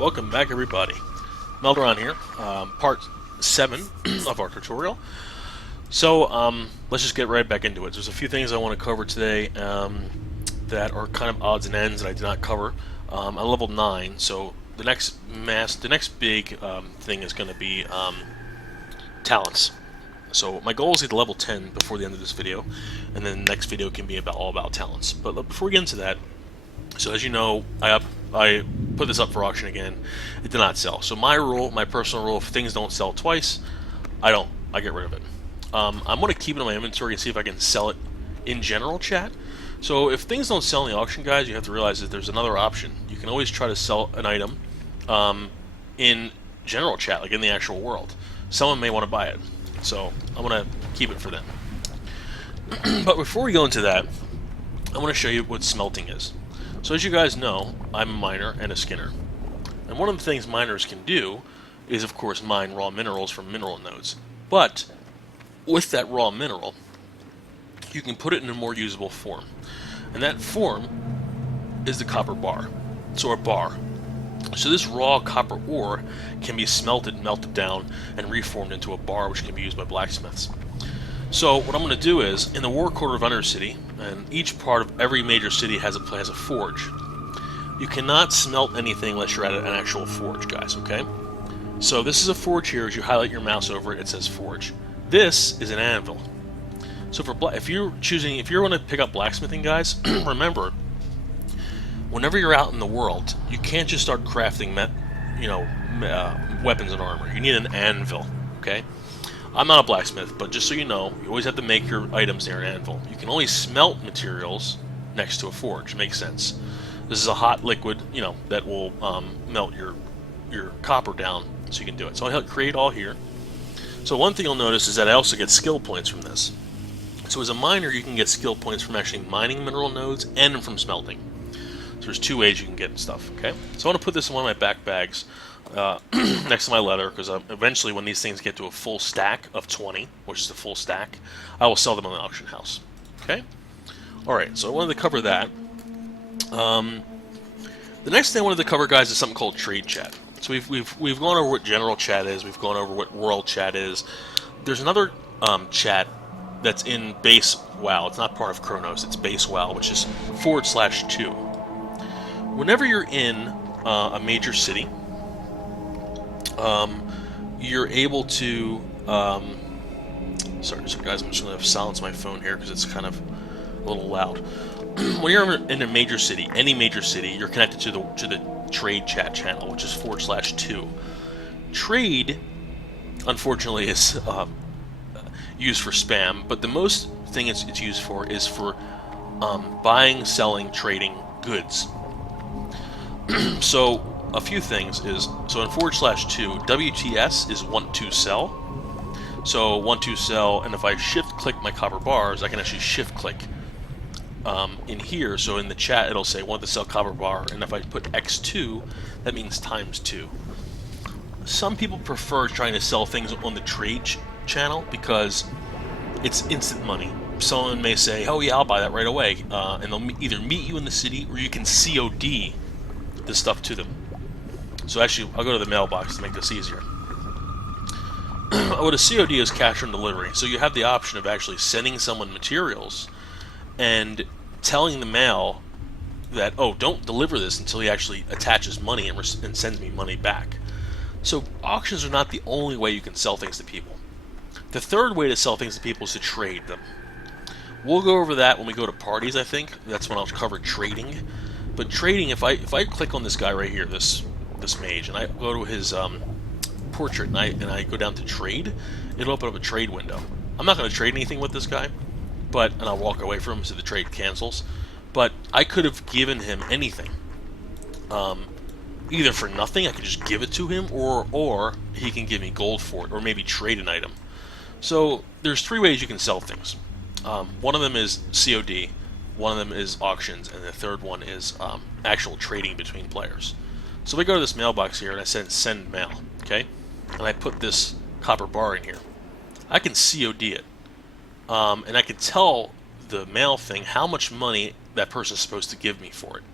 welcome back everybody. Melderon here, part 7 of our tutorial. So let's just get right back into it. There's a few things I want to cover today that are kind of odds and ends that I did not cover. I'm level 9, so the next big thing is going to be talents. So my goal is to get to level 10 before the end of this video, and then the next video can be all about talents. But before we get into that, so as you know, I put this up for auction again. It did not sell. So my personal rule, if things don't sell twice, I get rid of it. I'm going to keep it in my inventory and see if I can sell it in general chat. So if things don't sell in the auction, guys, you have to realize that there's another option. You can always try to sell an item in general chat, like in the actual world. Someone may want to buy it. So I'm going to keep it for them. But before we go into that, I want to show you what smelting is. So as you guys know, I'm a miner and a skinner. And one of the things miners can do is, of course, mine raw minerals from mineral nodes. But with that raw mineral, you can put it in a more usable form. And that form is the copper bar. So a bar. So this raw copper ore can be smelted, melted down, and reformed into a bar which can be used by blacksmiths. So what I'm going to do is, in the War Quarter of Undercity, and each part of every major city has a forge. You cannot smelt anything unless you're at an actual forge, guys, okay? So this is a forge here. As you highlight your mouse over it, it says forge. This is an anvil. So if you're going to pick up blacksmithing, guys, remember, whenever you're out in the world, you can't just start crafting weapons and armor. You need an anvil, okay? I'm not a blacksmith, but just so you know, you always have to make your items near an anvil. You can only smelt materials next to a forge. It makes sense. This is a hot liquid, that will melt your copper down, so you can do it. So I'll create all here. So one thing you'll notice is that I also get skill points from this. So as a miner, you can get skill points from actually mining mineral nodes and from smelting. So there's 2 ways you can get stuff, okay? So I want to put this in one of my back bags next to my leather, because eventually when these things get to a full stack of 20, which is the full stack, I will sell them on the auction house, okay? Alright, so I wanted to cover that. The next thing I wanted to cover, guys, is something called trade chat. So we've gone over what general chat is, we've gone over what world chat is. There's another chat that's in base WoW. It's not part of Chronos, it's base WoW, which is /2. Whenever you're in a major city, you're able to sorry guys, I'm just going to silence my phone here because it's kind of a little loud. When you're in a major city, any major city, you're connected to the trade chat channel, which is /2. Trade, unfortunately, is used for spam, but the most thing it's used for is for buying, selling, trading goods. So a few things is, so in /2, WTS is want to sell. So want to sell, and if I shift click my copper bars, I can actually shift click in here. So in the chat it'll say want to sell copper bar, and if I put X2, that means ×2. Some people prefer trying to sell things on the trade channel because it's instant money. Someone may say, oh yeah, I'll buy that right away, and they'll either meet you in the city or you can COD this stuff to them. So actually, I'll go to the mailbox to make this easier. What a COD is, cash on delivery. So you have the option of actually sending someone materials and telling the mail that, oh, don't deliver this until he actually attaches money and sends me money back. So auctions are not the only way you can sell things to people. The third way to sell things to people is to trade them. We'll go over that when we go to parties, I think. That's when I'll cover trading. But trading, if I click on this guy right here, this mage, and I go to his portrait and I go down to trade, it'll open up a trade window. I'm not going to trade anything with this guy, and I'll walk away from him so the trade cancels. But I could have given him anything. Either for nothing, I could just give it to him, or he can give me gold for it, or maybe trade an item. So there's 3 ways you can sell things. One of them is COD, one of them is auctions, and the third one is actual trading between players. So we go to this mailbox here and I said send mail, okay? And I put this copper bar in here. I can COD it, and I can tell the mail thing how much money that person's supposed to give me for it.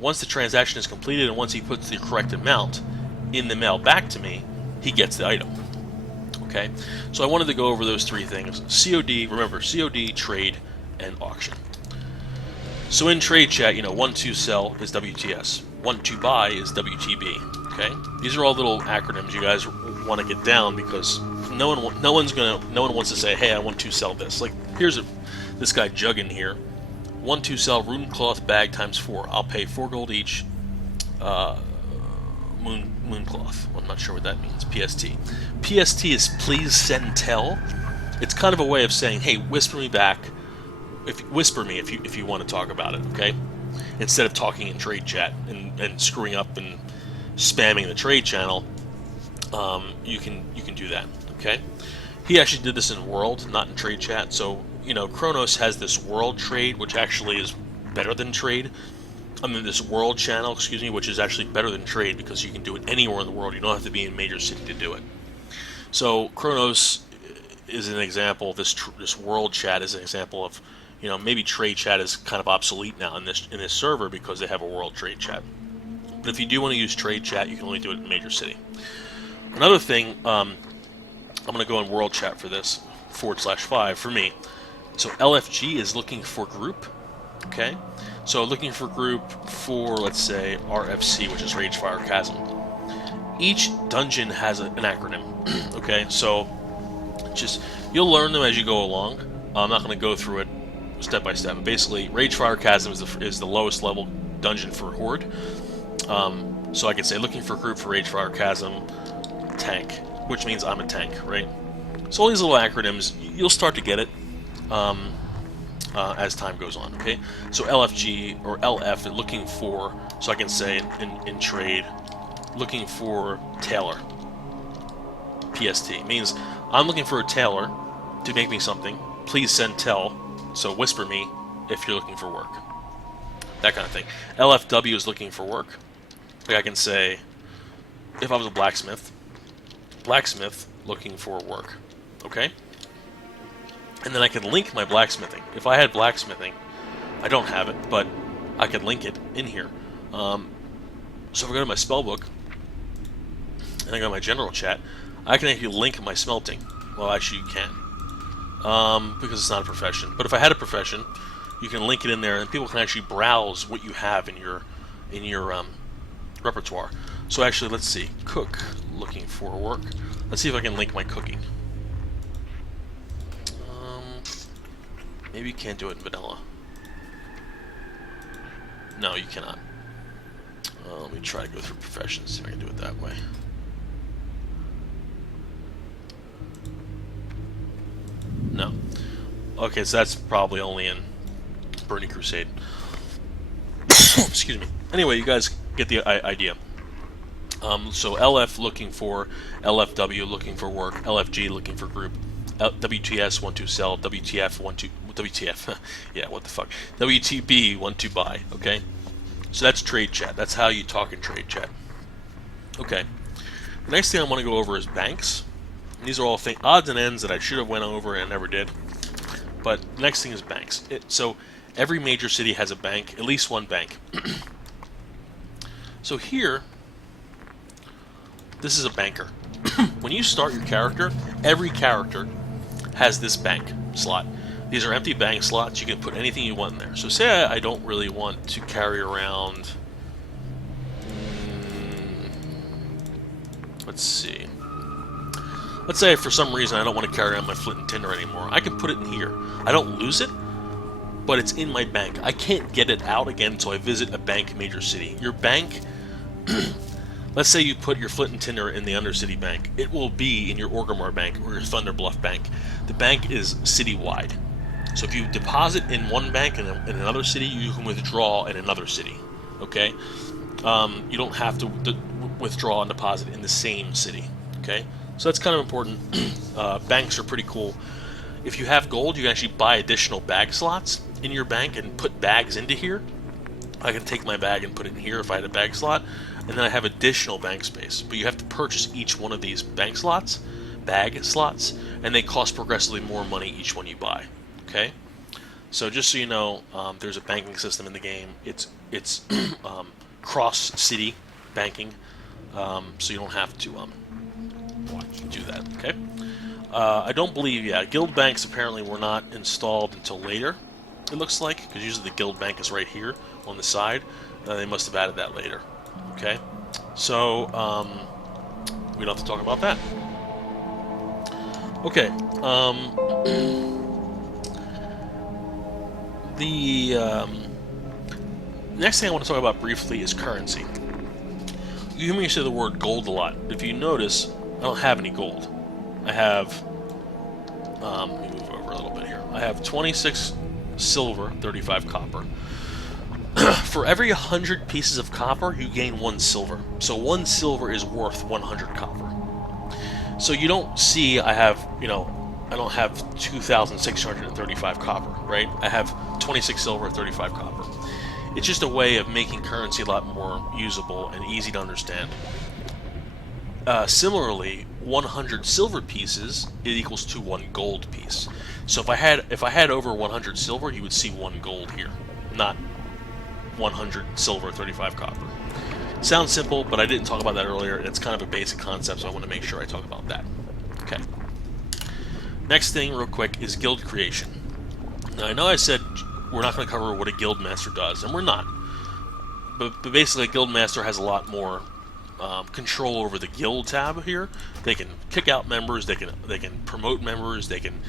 once the transaction is completed and once he puts the correct amount in the mail back to me, he gets the item. Okay, so I wanted to go over those three things. COD, remember, COD, trade, and auction. So in trade chat, 1-2 sell is WTS, 1-2 buy is WTB. Okay, these are all little acronyms you guys want to get down, because no one wants to say, hey, I want to sell this. Like, here's this guy Juggin here, 1-2 sell rune cloth bag times 4. I'll pay 4 gold each. Moon cloth. Well, I'm not sure what that means. PST. PST is please send tell. It's kind of a way of saying, hey, whisper me back. Whisper me if you want to talk about it. Okay, instead of talking in trade chat and screwing up and spamming the trade channel, you can do that. Okay, he actually did this in World, not in trade chat. So Kronos has this World trade, which actually is better than trade. I mean, this World channel, excuse me, which is actually better than trade, because you can do it anywhere in the world. You don't have to be in a major city to do it. So Kronos is an example. This World chat is an example of, maybe trade chat is kind of obsolete now in this server because they have a World trade chat. But if you do want to use trade chat, you can only do it in a major city. Another thing, I'm going to go in World chat for this, /5 for me. So LFG is looking for group. Okay, so looking for group for, let's say, RFC, which is Ragefire Chasm. Each dungeon has an acronym. Okay, so you'll learn them as you go along. I'm not going to go through it step by step. Basically, Ragefire Chasm is the lowest level dungeon for Horde. So I could say looking for group for Ragefire Chasm, tank, which means I'm a tank, right? So all these little acronyms, you'll start to get it. As time goes on, okay? So LFG or LF is looking for, so I can say in trade, looking for tailor. PST means I'm looking for a tailor to make me something. Please send tell, so whisper me if you're looking for work. That kind of thing. LFW is looking for work. Like I can say, if I was a blacksmith looking for work, okay? And then I could link my blacksmithing. If I had blacksmithing, I don't have it, but I could link it in here. So if I go to my spellbook, and I go to my general chat, I can actually link my smelting. Well, actually you can, because it's not a profession. But if I had a profession, you can link it in there, and people can actually browse what you have in your repertoire. So actually, let's see, cook, looking for work. Let's see if I can link my cooking. Maybe you can't do it in vanilla. No, you cannot. Let me try to go through professions, see if I can do it that way. No. Okay, so that's probably only in Burning Crusade. Excuse me. Anyway, you guys get the idea. So LF looking for, LFW looking for work, LFG looking for group, WTS 1-2 sell, WTF 1-2 WTF, yeah, what the fuck, WTB 1-2 buy. Okay, so that's trade chat. That's how you talk in trade chat. Okay, the next thing I want to go over is banks. And these are all odds and ends that I should have went over and never did. But the next thing is banks. So every major city has a bank, at least one bank. So here, this is a banker. When you start your character, every character has this bank slot. These are empty bank slots. You can put anything you want in there. So say I don't really want to carry around, let's see. Let's say for some reason I don't want to carry around my flint and tinder anymore. I can put it in here. I don't lose it, but it's in my bank. I can't get it out again until I visit a bank major city. Your bank, let's say you put your flint and tinder in the Undercity bank. It will be in your Orgrimmar bank or your Thunder Bluff bank. The bank is citywide. So if you deposit in one bank in another city, you can withdraw in another city. Okay? You don't have to withdraw and deposit in the same city. Okay? So that's kind of important. Banks are pretty cool. If you have gold, you can actually buy additional bag slots in your bank and put bags into here. I can take my bag and put it in here if I had a bag slot, and then I have additional bank space. But you have to purchase each one of these bank slots, bag slots, and they cost progressively more money each one you buy. Okay? So just so you know, there's a banking system in the game. It's cross-city banking, so you don't have to do that. Okay. I don't believe, yeah, guild banks apparently were not installed until later, it looks like, because usually the guild bank is right here on the side. They must have added that later. Okay, so we don't have to talk about that. Okay, the next thing I want to talk about briefly is currency. You hear me say the word gold a lot. If you notice, I don't have any gold. I have, let me move over a little bit here. I have 26 silver, 35 copper. For every 100 pieces of copper, you gain 1 silver. So 1 silver is worth 100 copper. So you don't see I have, I don't have 2,635 copper, right? I have 26 silver, 35 copper. It's just a way of making currency a lot more usable and easy to understand. Similarly, 100 silver pieces, it equals to 1 gold piece. So if I had over 100 silver, you would see 1 gold here, not 100 silver, 35 copper. Sounds simple, but I didn't talk about that earlier. It's kind of a basic concept, so I want to make sure I talk about that. Okay. Next thing, real quick, is guild creation. Now, I know I said we're not going to cover what a guild master does, and we're not. But basically, a guild master has a lot more control over the guild tab here. They can kick out members, they can promote members, they can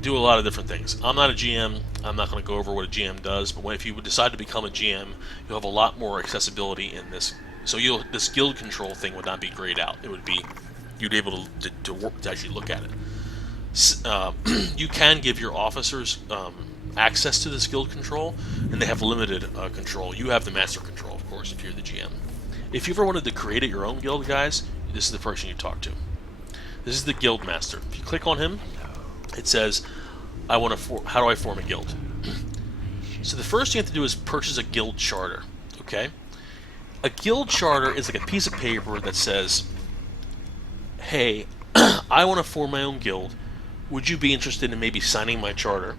do a lot of different things. I'm not a GM. I'm not going to go over what a GM does, but if you would decide to become a GM, you'll have a lot more accessibility in this. So this guild control thing would not be grayed out. It would be, you'd be able to actually look at it. You can give your officers access to this guild control, and they have limited control. You have the master control, of course, if you're the GM. If you ever wanted to create your own guild, guys, this is the person you talk to. This is the guild master. If you click on him, it says, how do I form a guild? So the first thing you have to do is purchase a guild charter, okay? A guild charter is like a piece of paper that says, hey, I want to form my own guild. Would you be interested in maybe signing my charter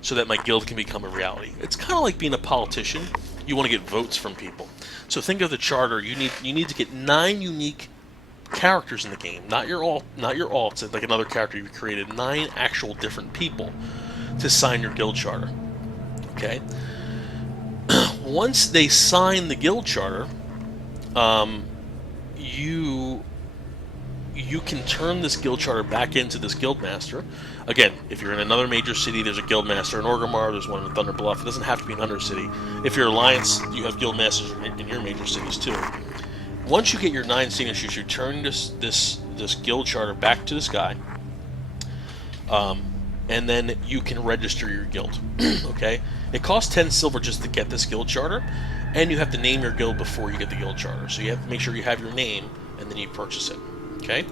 so that my guild can become a reality? It's kind of like being a politician. You want to get votes from people. So think of the charter. You need to get 9 unique characters in the game, not your alts, like another character you've created. 9 actual different people to sign your guild charter. Okay. Once they sign the guild charter, you can turn this guild charter back into this guild master. Again, if you're in another major city, there's a guild master in Orgrimmar, there's one in Thunder Bluff. It doesn't have to be in Undercity. If you're Alliance, you have guild masters in your major cities too. Once you get your 9 signatures, you turn this guild charter back to this guy, and then you can register your guild. Okay? It costs 10 silver just to get this guild charter, and you have to name your guild before you get the guild charter. So you have to make sure you have your name, and then you purchase it. Okay?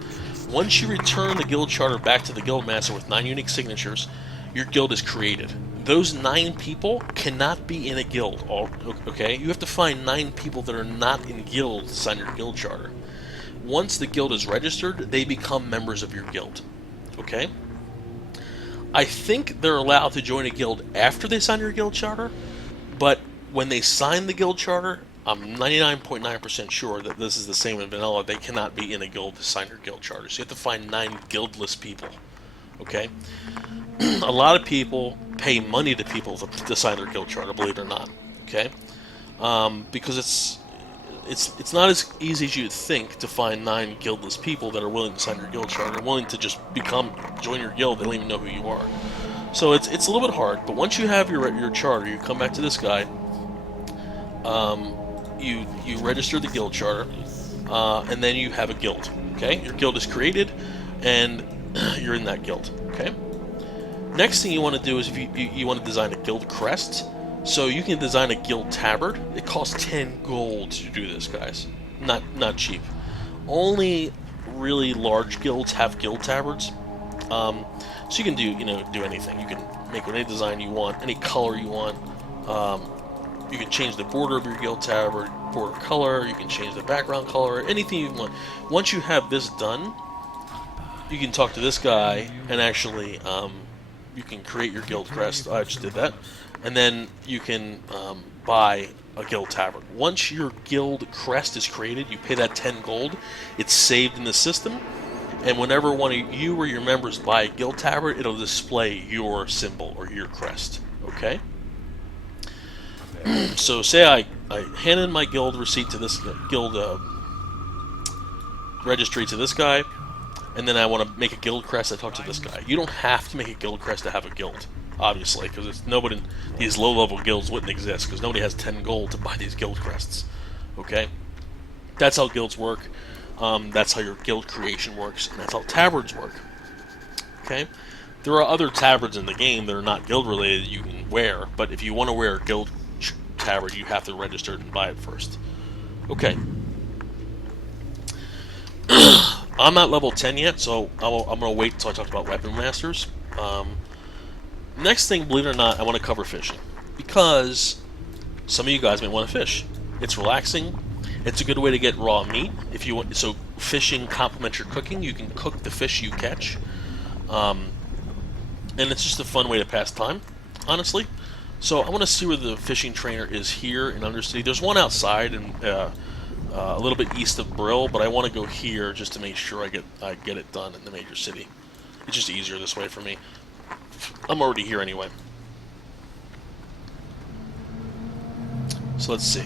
Once you return the guild charter back to the guild master with 9 unique signatures, your guild is created. Those 9 people cannot be in a guild. Okay? You have to find 9 people that are not in guild to sign your guild charter. Once the guild is registered, they become members of your guild. Okay? I think they're allowed to join a guild after they sign your guild charter, but when they sign the guild charter, I'm 99.9% sure that this is the same in vanilla. They cannot be in a guild to sign your guild charter. So you have to find 9 guildless people. Okay? A lot of people pay money to people to sign their guild charter, believe it or not. Okay? Because it's not as easy as you'd think to find 9 guildless people that are willing to sign your guild charter, willing to just join your guild. They don't even know who you are. So it's a little bit hard. But once you have your charter, you come back to this guy. You register the guild charter, and then you have a guild. Okay, your guild is created, and you're in that guild. Okay. Next thing you want to do is if you want to design a guild crest, so you can design a guild tabard. It costs 10 gold to do this, guys. Not cheap. Only really large guilds have guild tabards. So you can do anything. You can make any design you want, any color you want. You can change the border of your guild tabard, border color, you can change the background color, anything you want. Once you have this done, you can talk to this guy and actually create your guild crest. I just did that, and then you can buy a guild tavern. Once your guild crest is created, you pay that 10 gold. It's saved in the system, and whenever one of you or your members buy a guild tavern, it'll display your symbol or your crest. Okay. So say I hand in my guild receipt to this guild registry to this guy, and then I want to make a guild crest. I talk to this guy. You don't have to make a guild crest to have a guild, obviously, because nobody, these low-level guilds wouldn't exist because nobody has 10 gold to buy these guild crests. Okay, that's how guilds work. That's how your guild creation works, and that's how taverns work. Okay, there are other taverns in the game that are not guild related that you can wear, but if you want to wear a guild tavern, you have to register and buy it first. Okay. I'm not level 10 yet, so I'm going to wait until I talk about weapon masters. Next thing, believe it or not, I want to cover fishing, because some of you guys may want to fish. It's relaxing. It's a good way to get raw meat. If you want, so fishing complements your cooking. You can cook the fish you catch, and it's just a fun way to pass time, honestly. So I want to see where the fishing trainer is here in Undercity. There's one outside and a little bit east of Brill, but I want to go here just to make sure I get it done in the major city. It's just easier this way for me. I'm already here anyway. So let's see.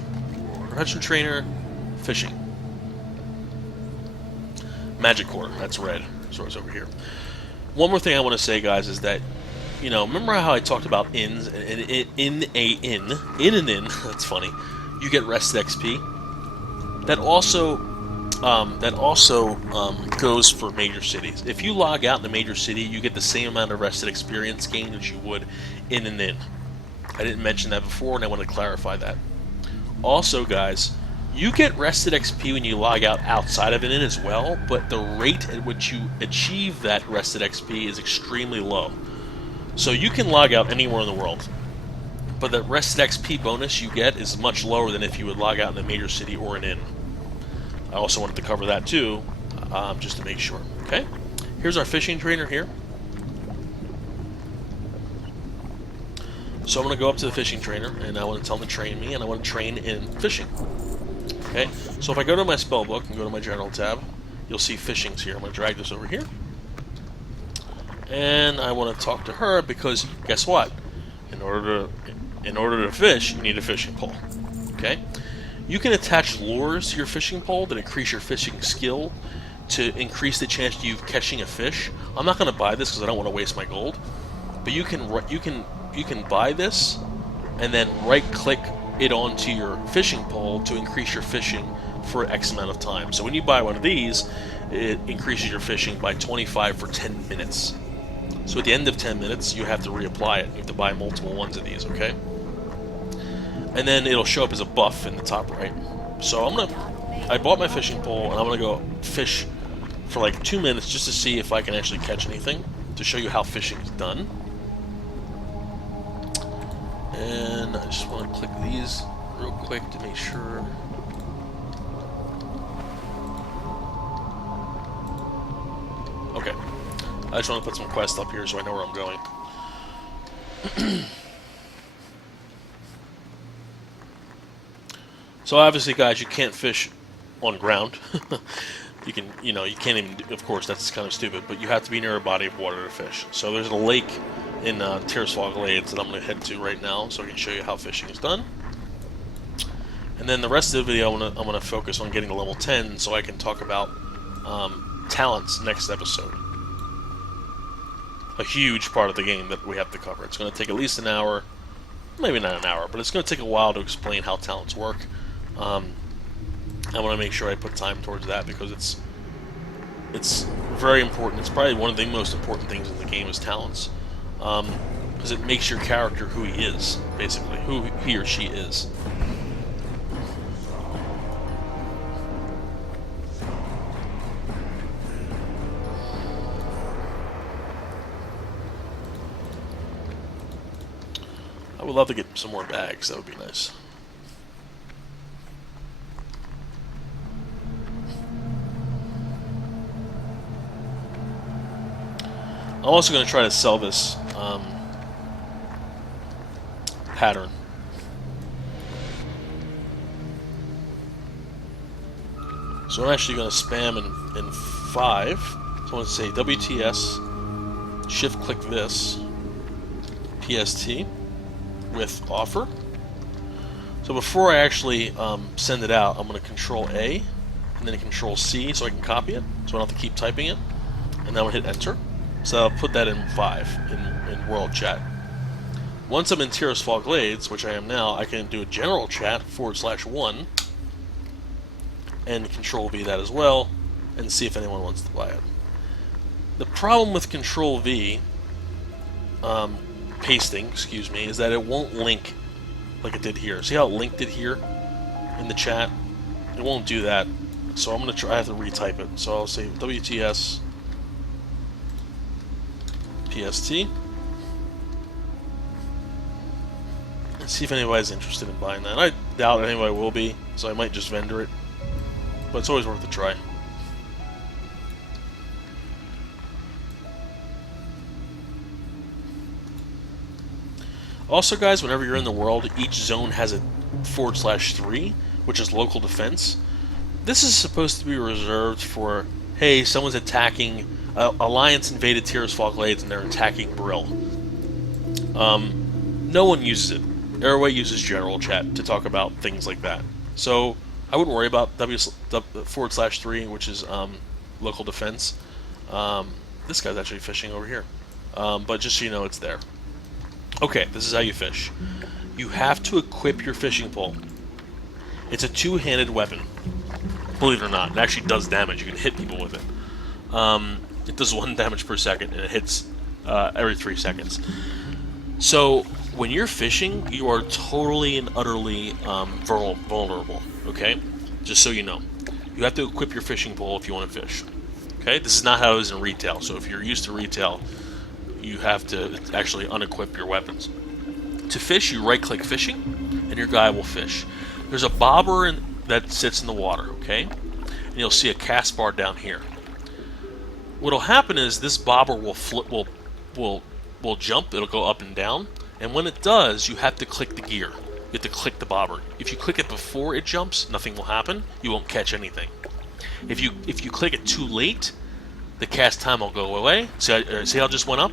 Professional trainer, fishing. Magic quarter, that's red. So it's over here. One more thing I want to say, guys, is that, you know, remember how I talked about inns, and in an inn, that's funny, you get rested XP. That also goes for major cities. If you log out in the major city, you get the same amount of rested experience gain as you would in an inn. I didn't mention that before, and I want to clarify that. Also, guys, you get rested XP when you log out outside of an inn as well, but the rate at which you achieve that rested XP is extremely low. So you can log out anywhere in the world, but the rested XP bonus you get is much lower than if you would log out in a major city or an inn. I also wanted to cover that too, just to make sure. Okay, here's our fishing trainer here. So I'm going to go up to the fishing trainer, and I want to tell him to train me, and I want to train in fishing. Okay, so if I go to my spell book and go to my general tab, you'll see fishings here. I'm going to drag this over here. And I want to talk to her because, guess what? In order to fish, you need a fishing pole. Okay? You can attach lures to your fishing pole that increase your fishing skill to increase the chance of you catching a fish. I'm not going to buy this because I don't want to waste my gold. But you can buy this and then right-click it onto your fishing pole to increase your fishing for X amount of time. So when you buy one of these, it increases your fishing by 25 for 10 minutes. So at the end of 10 minutes, you have to reapply it. You have to buy multiple ones of these, okay? And then it'll show up as a buff in the top right. So I bought my fishing pole, and I'm gonna go fish for like 2 minutes just to see if I can actually catch anything, to show you how fishing is done. And I just want to click these real quick to make sure. Okay. I just want to put some quests up here so I know where I'm going. So obviously, guys, you can't fish on ground. You can't even, of course, that's kind of stupid, but you have to be near a body of water to fish. So there's a lake in Tirisfal Glades that I'm going to head to right now so I can show you how fishing is done. And then the rest of the video, I'm going to focus on getting to level 10 so I can talk about talents next episode. A huge part of the game that we have to cover. It's going to take at least an hour, maybe not an hour, but it's going to take a while to explain how talents work. I want to make sure I put time towards that because it's very important. It's probably one of the most important things in the game is talents, because it makes your character who he is, basically, who he or she is. I would love to get some more bags. That would be nice. I'm also going to try to sell this pattern. So I'm actually going to spam in 5. So I'm going to say WTS, shift click this, PST with offer. So before I actually send it out, I'm going to Control A and then Control C so I can copy it, so I don't have to keep typing it. And then I'm going to hit enter. So I'll put that in 5 in World Chat. Once I'm in Tirisfal Glades, which I am now, I can do a general chat /1 and Control V that as well and see if anyone wants to buy it. The problem with Control V pasting, excuse me, is that it won't link like it did here. See how it linked it here in the chat? It won't do that. So I'm gonna try. I have to retype it. So I'll say WTS PST and see if anybody's interested in buying that. I doubt anybody will be, so I might just vendor it. But it's always worth a try. Also, guys, whenever you're in the world, each zone has a /3, which is local defense. This is supposed to be reserved for, hey, someone's attacking, Alliance invaded Tirisfal Glades and they're attacking Brill. No one uses it. Airway uses general chat to talk about things like that. So I wouldn't worry about /3, which is local defense. This guy's actually fishing over here. But just so you know, it's there. Okay, this is how you fish. You have to equip your fishing pole. It's a two-handed weapon. Believe it or not, it actually does damage. You can hit people with it. It does 1 damage per second, and it hits every 3 seconds. So when you're fishing, you are totally and utterly vulnerable. Okay, just so you know, you have to equip your fishing pole if you want to fish. Okay, this is not how it is in retail. So if you're used to retail, you have to actually unequip your weapons. To fish, you right-click fishing, and your guy will fish. There's a bobber that sits in the water, okay? And you'll see a cast bar down here. What'll happen is this bobber will flip, will jump. It'll go up and down, and when it does, you have to click the gear. You have to click the bobber. If you click it before it jumps, nothing will happen. You won't catch anything. If you click it too late, the cast time will go away. See how it just went up?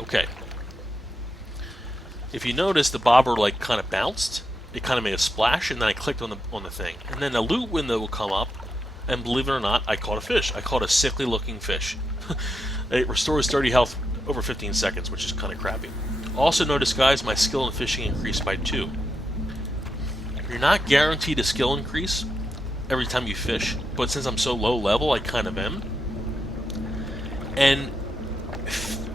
Okay. If you notice, the bobber like kind of bounced. It kind of made a splash, and then I clicked on the thing, and then a loot window will come up. And believe it or not, I caught a fish. I caught a sickly-looking fish. It restores 30 health over 15 seconds, which is kind of crappy. Also notice, guys, my skill in fishing increased by 2. You're not guaranteed a skill increase every time you fish, but since I'm so low level, I kind of am. And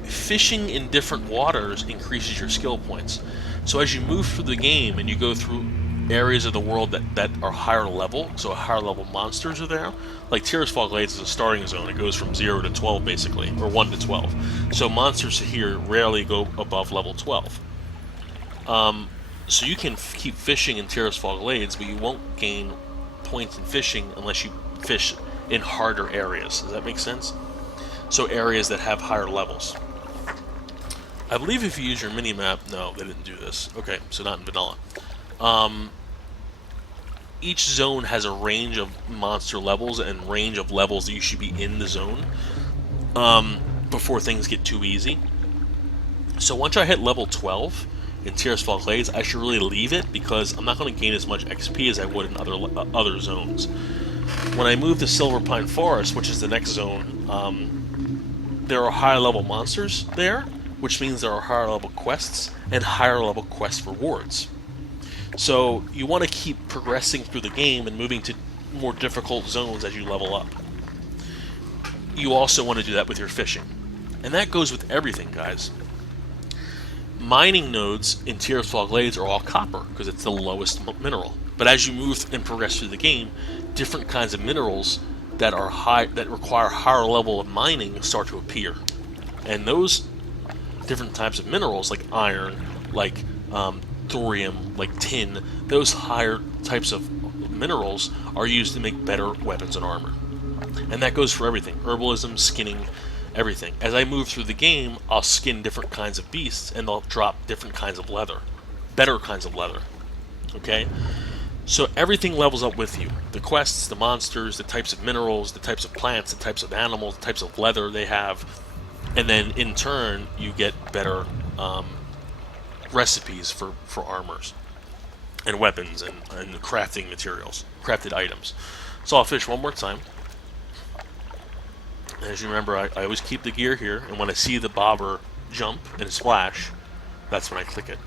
fishing in different waters increases your skill points. So as you move through the game and you go through areas of the world that are higher level, so higher level monsters are there, like Tirisfal Glades is a starting zone. It goes from 0 to 12 basically, or 1 to 12. So monsters here rarely go above level 12. So you can keep fishing in Tirisfal Glades, but you won't gain points in fishing unless you fish in harder areas. Does that make sense? So areas that have higher levels. I believe if you use your mini-map... No, they didn't do this. Okay, so not in vanilla. Each zone has a range of monster levels and range of levels that you should be in the zone before things get too easy. So once I hit level 12 in Tirisfal Glades, I should really leave it because I'm not going to gain as much XP as I would in other zones. When I move to Silver Pine Forest, which is the next zone, there are higher level monsters there, which means there are higher level quests and higher level quest rewards. So you want to keep progressing through the game and moving to more difficult zones as you level up. You also want to do that with your fishing. And that goes with everything, guys. Mining nodes in Tirisfal Glades are all copper because it's the lowest mineral. But as you move and progress through the game, different kinds of minerals that require higher level of mining start to appear. And those different types of minerals, like iron, like thorium, like tin, those higher types of minerals are used to make better weapons and armor. And that goes for everything. Herbalism, skinning, everything. As I move through the game, I'll skin different kinds of beasts, and they'll drop different kinds of leather, better kinds of leather. Okay? So everything levels up with you. The quests, the monsters, the types of minerals, the types of plants, the types of animals, the types of leather they have. And then in turn, you get better recipes for armors and weapons and crafting materials, crafted items. So I'll fish one more time. And as you remember, I always keep the gear here, and when I see the bobber jump and splash, that's when I click it.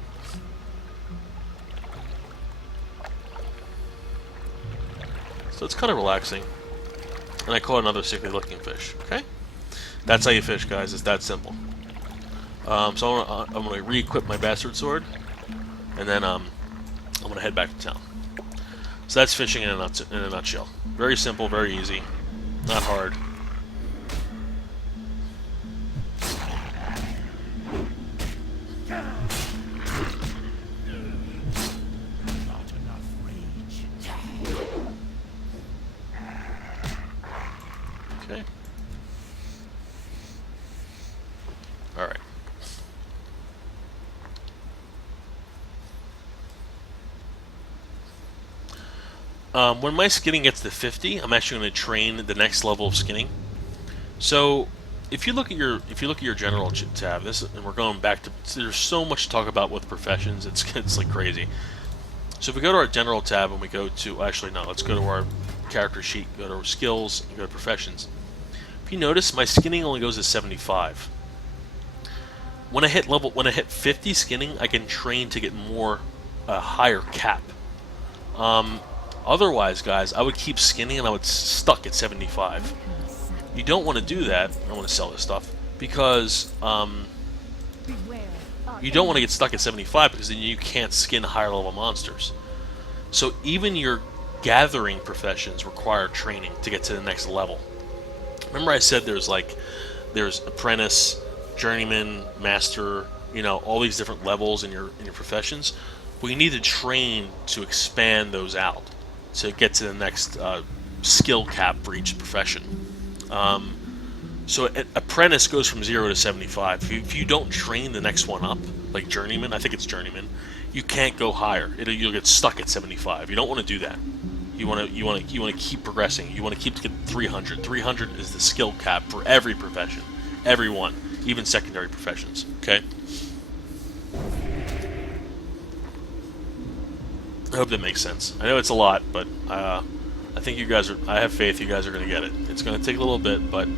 So it's kind of relaxing. And I caught another sickly looking fish. Okay? That's how you fish, guys. It's that simple. So I'm going to re-equip my bastard sword. And then I'm going to head back to town. So that's fishing in a nutshell. Very simple, very easy. Not hard. Okay. Alright. When my skinning gets to 50, I'm actually going to train the next level of skinning. So, if you look at your general tab, and we're going back to, there's so much to talk about with professions. It's like crazy. So if we go to our general tab and we go to, actually no, let's go to our character sheet, go to our skills, and go to professions. If you notice, my skinning only goes to 75. When I hit 50 skinning, I can train to get more higher cap. Otherwise, guys, I would keep skinning and I would stuck at 75. You don't want to do that. I want to sell this stuff because you don't want to get stuck at 75 because then you can't skin higher level monsters. So even your gathering professions require training to get to the next level. Remember I said there's apprentice, journeyman, master, all these different levels in your professions. Well, you need to train to expand those out to get to the next skill cap for each profession. So apprentice goes from 0 to 75. If you don't train the next one up, like journeyman, I think it's journeyman, you can't go higher. You'll get stuck at 75. You don't want to do that. You want to keep progressing. You want to keep to get 300. 300 is the skill cap for every profession, everyone, even secondary professions. Okay. I hope that makes sense. I know it's a lot, but I think you guys are. I have faith you guys are going to get it. It's going to take a little bit, but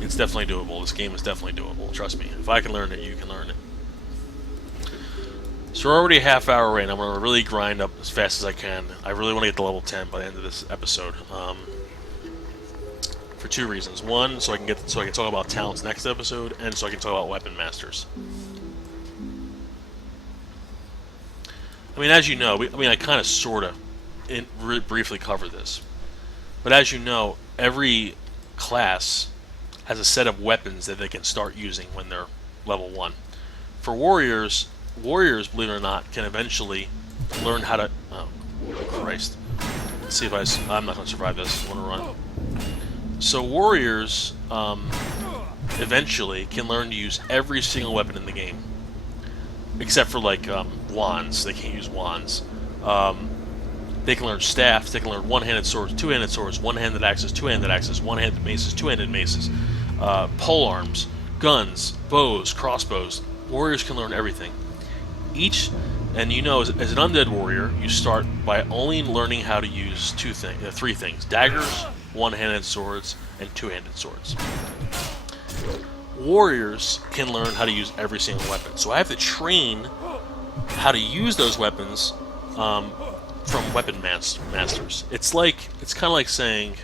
it's definitely doable. This game is definitely doable. Trust me. If I can learn it, you can learn it. So we're already a half hour in. I'm going to really grind up as fast as I can. I really want to get to level 10 by the end of this episode. For two reasons. One, so I can talk about talents next episode, and so I can talk about weapon masters. I mean, as you know, I kind of, sort of, briefly covered this. But as you know, every class has a set of weapons that they can start using when they're level 1. For warriors, believe it or not, can eventually learn how to... Oh, Christ. Let's see if I'm not going to survive this. I want to run. So warriors, eventually, can learn to use every single weapon in the game. Except for, like, wands. They can't use wands. They can learn staffs. They can learn one-handed swords, two-handed swords, one-handed axes, two-handed axes, one-handed maces, two-handed maces, pole arms, guns, bows, crossbows. Warriors can learn everything. And you know, as an undead warrior, you start by only learning how to use three things: daggers, one-handed swords, and two-handed swords. Warriors can learn how to use every single weapon. So I have to train how to use those weapons from weapon masters. It's kind of like saying,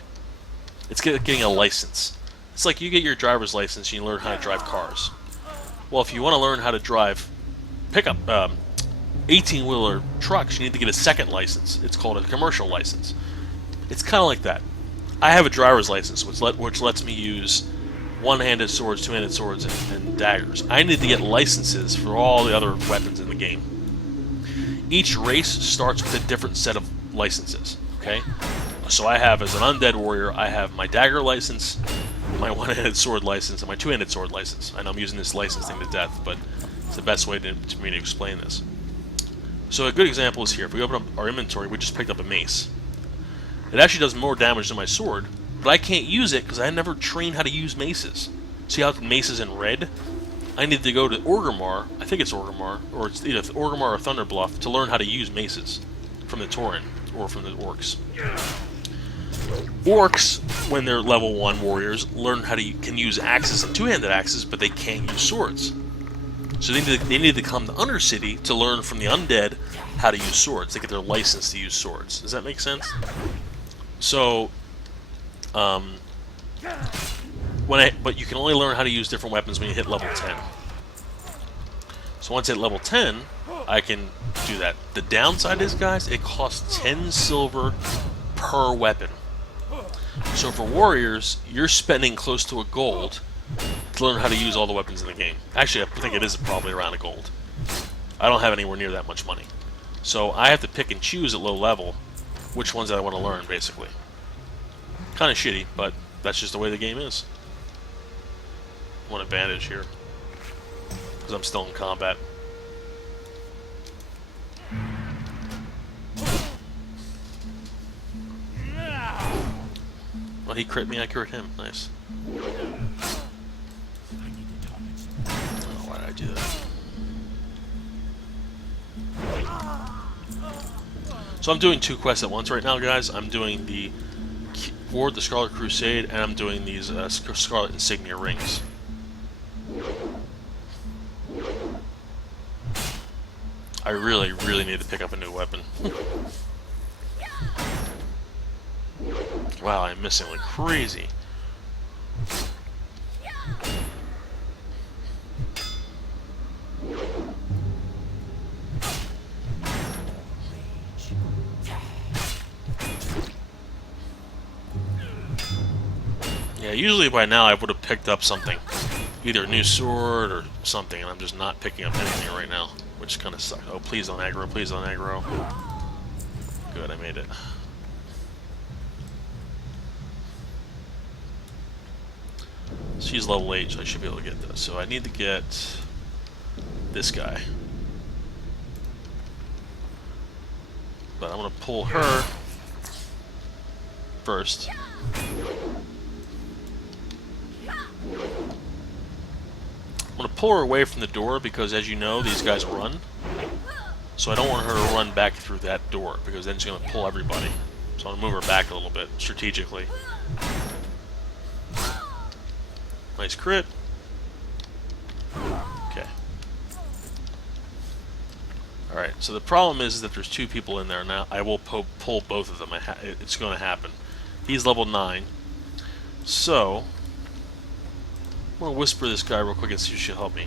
it's getting a license. It's like you get your driver's license and you learn how to drive cars. Well, if you want to learn how to drive pickup 18-wheeler trucks, you need to get a second license. It's called a commercial license. It's kind of like that. I have a driver's license, which lets me use one-handed swords, two-handed swords, and daggers. I need to get licenses for all the other weapons in the game. Each race starts with a different set of licenses, okay? So I have, as an undead warrior, I have my dagger license, my one-handed sword license and my two-handed sword license. I know I'm using this license thing to death, but it's the best way to me to explain this. So a good example is here. If we open up our inventory, we just picked up a mace. It actually does more damage than my sword, but I can't use it because I never trained how to use maces. See how the mace is in red? I need to go to Orgrimmar, I think it's Orgrimmar, or it's either Orgrimmar or Thunderbluff, to learn how to use maces from the Tauren, or from the Orcs. Orcs, when they're level 1 warriors, learn how to can use axes and two-handed axes, but they can't use swords. So they need to come to Undercity to learn from the undead how to use swords. They get their license to use swords. Does that make sense? So, but you can only learn how to use different weapons when you hit level 10. So once I hit level 10, I can do that. The downside is, guys, it costs 10 silver per weapon. So for warriors, you're spending close to a gold to learn how to use all the weapons in the game. Actually, I think it is probably around a gold. I don't have anywhere near that much money. So I have to pick and choose at low level which ones I want to learn, basically. Kind of shitty, but that's just the way the game is. I want a bandage here, because I'm still in combat. Well, he crit me, I crit him. Nice. Oh, why did I do that? So I'm doing 2 quests at once right now, guys. I'm doing the Ward, the Scarlet Crusade, and I'm doing these Scarlet Insignia rings. I really, really need to pick up a new weapon. Wow, I'm missing like crazy. Yeah, usually by now I would have picked up something. Either a new sword or something, and I'm just not picking up anything right now, which kind of sucks. Oh, please don't aggro, please don't aggro. Good, I made it. She's level 8, so I should be able to get this. So I need to get this guy. But I'm going to pull her first. I'm going to pull her away from the door because, as you know, these guys run. So I don't want her to run back through that door because then she's going to pull everybody. So I'm going to move her back a little bit strategically. Nice crit. Okay. Alright, so the problem is that there's 2 people in there now. I will pull both of them. It's going to happen. He's level 9. So, I'm going to whisper this guy real quick and see if she'll help me.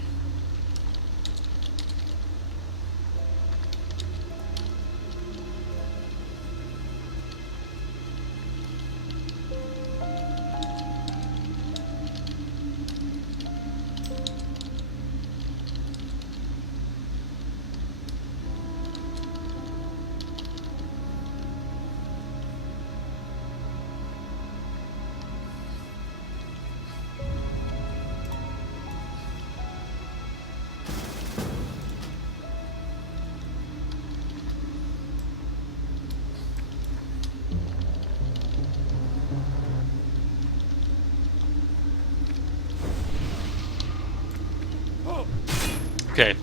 Okay,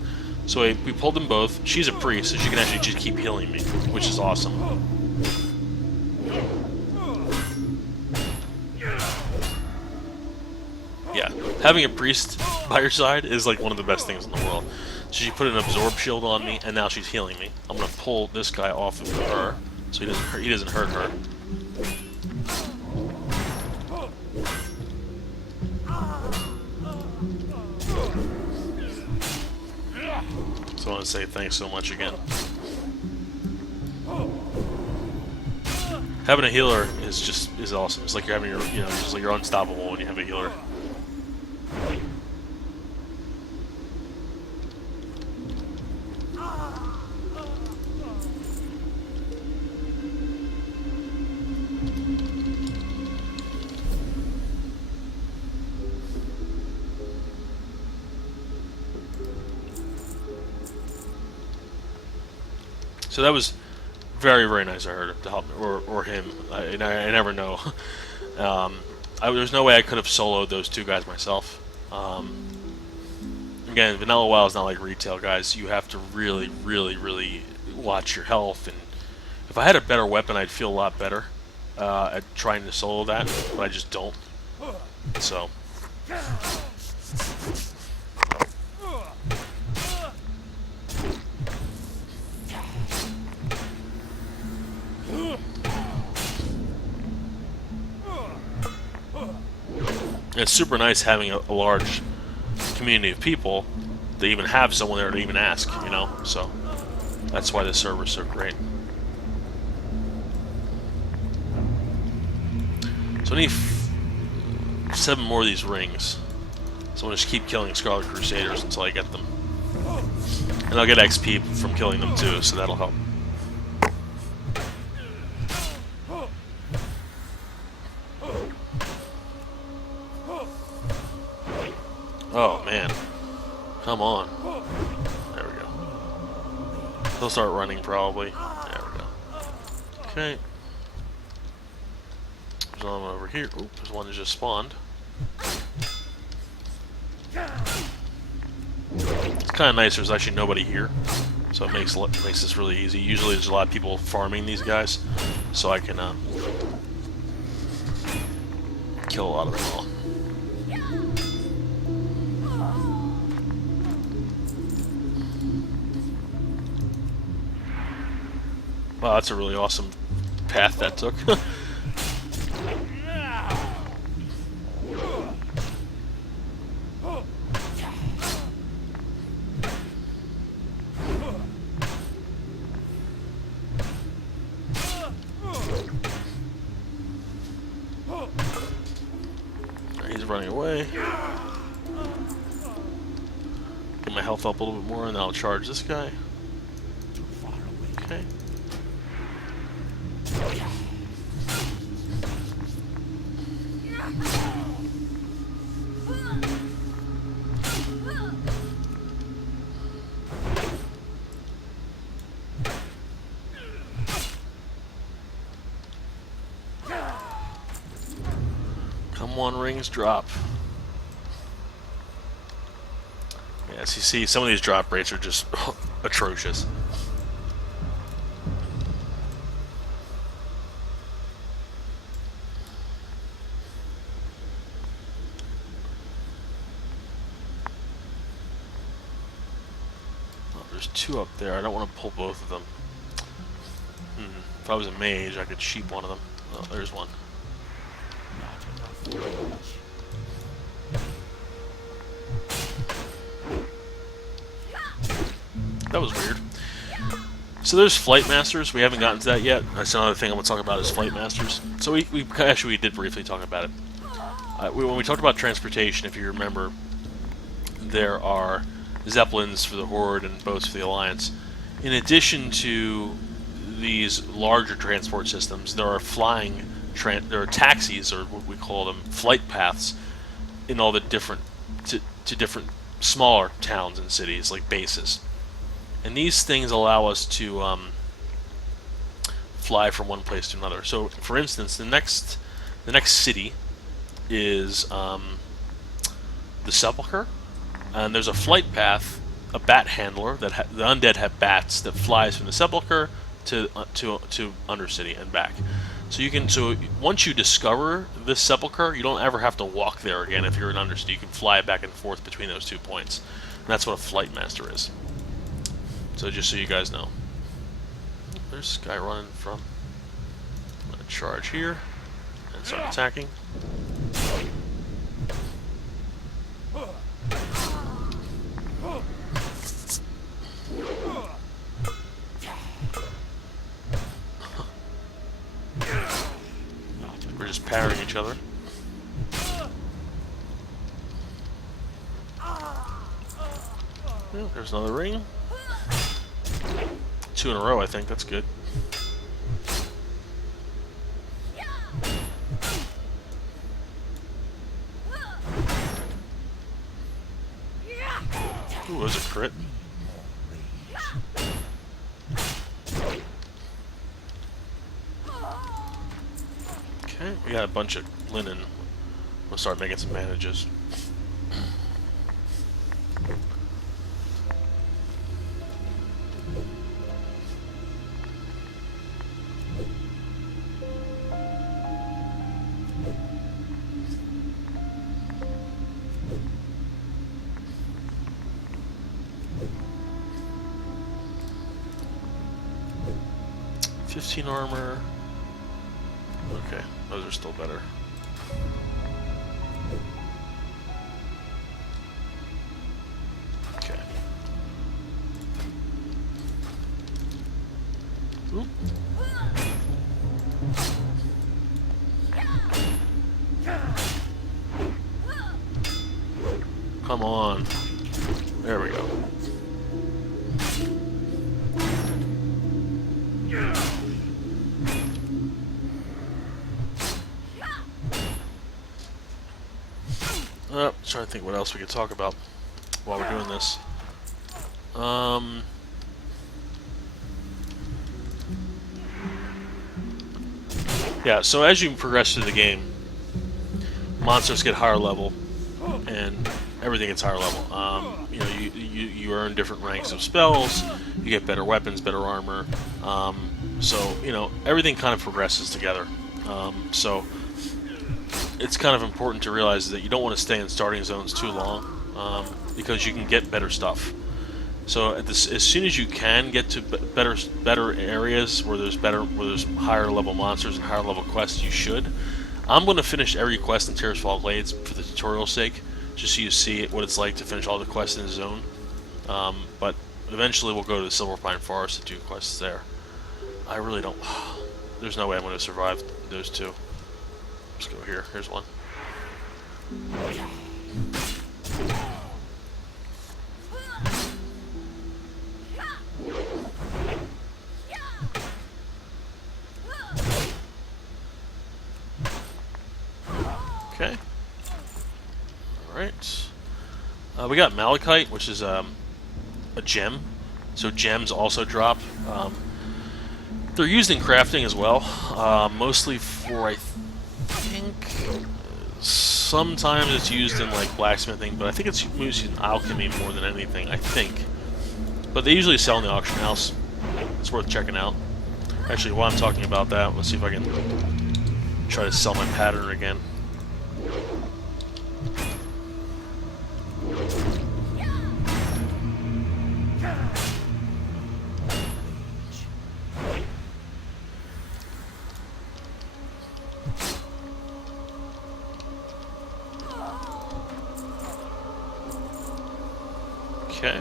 so we pulled them both. She's a priest, so she can actually just keep healing me, which is awesome. Yeah, having a priest by your side is like one of the best things in the world. So she put an absorb shield on me, and now she's healing me. I'm gonna pull this guy off of her, so he doesn't hurt her. So I want to say thanks so much again. Having a healer is awesome. It's like you're having your, just like you're unstoppable when you have a healer. So that was very, very nice of her to help me, or him. I never know. There's no way I could have soloed those two guys myself. Again, Vanilla WoW is not like retail, guys. You have to really, really, really watch your health. And if I had a better weapon, I'd feel a lot better at trying to solo that, but I just don't. So. It's super nice having a large community of people that even have someone there to even ask, you know? So that's why this server is so great. So I need 7 more of these rings. So I'm going to just keep killing Scarlet Crusaders until I get them. And I'll get XP from killing them too, so that'll help. Oh, man. Come on. There we go. He'll start running, probably. There we go. Okay. There's one over here. Oop, there's one that just spawned. It's kind of nice there's actually nobody here. So it makes this really easy. Usually there's a lot of people farming these guys. So I can kill a lot of them all. Wow, that's a really awesome path that took. He's running away. Get my health up a little bit more, and then I'll charge this guy. Okay. Come on, rings, drop. Yes, you see, some of these drop rates are just atrocious. Oh, there's 2 up there. I don't want to pull both of them. If I was a mage, I could sheep one of them. Oh, there's one. That was weird. So there's Flight Masters. We haven't gotten to that yet. That's another thing I'm going to talk about is Flight Masters. So we did briefly talk about it. When we talked about transportation, if you remember, there are Zeppelins for the Horde and boats for the Alliance. In addition to these larger transport systems, there are there are taxis, or what we call them, flight paths, in all the different to different smaller towns and cities, like bases. And these things allow us to fly from one place to another. So, for instance, the next city is the Sepulchre, and there's a flight path, a bat handler that the undead have bats that flies from the Sepulchre to Undercity and back. So once you discover this Sepulchre, you don't ever have to walk there again. If you're in Undercity, you can fly back and forth between those 2 points. And that's what a Flight Master is. So just so you guys know. There's this guy running from. I'm going to charge here and start attacking. We're just parrying each other. Well, there's another ring. 2 in a row, I think. That's good. Ooh, was a crit. We got a bunch of linen. We'll start making some bandages. $15 armor. Okay, those are still better. Okay. Oop. Come on. There we go. Trying to think what else we could talk about while we're doing this. Yeah, so as you progress through the game, monsters get higher level, and everything gets higher level. You know, you earn different ranks of spells, you get better weapons, better armor. So you know, everything kind of progresses together. So it's kind of important to realize that you don't want to stay in starting zones too long, because you can get better stuff. So as soon as you can get to better areas where there's higher level monsters and higher level quests, you should. I'm going to finish every quest in Tears Fall Glades for the tutorial's sake, just so you see what it's like to finish all the quests in the zone. But eventually we'll go to the Silverpine Forest to do quests there. I really don't. There's no way I'm going to survive those two. Let's go here. Here's one. Okay. Alright. We got Malachite, which is a gem. So gems also drop. They're used in crafting as well. Mostly for, I think, sometimes it's used in like blacksmithing, but I think it's used in alchemy more than anything, I think. But they usually sell in the auction house. It's worth checking out. Actually, while I'm talking about that, let's see if I can try to sell my pattern again. Okay.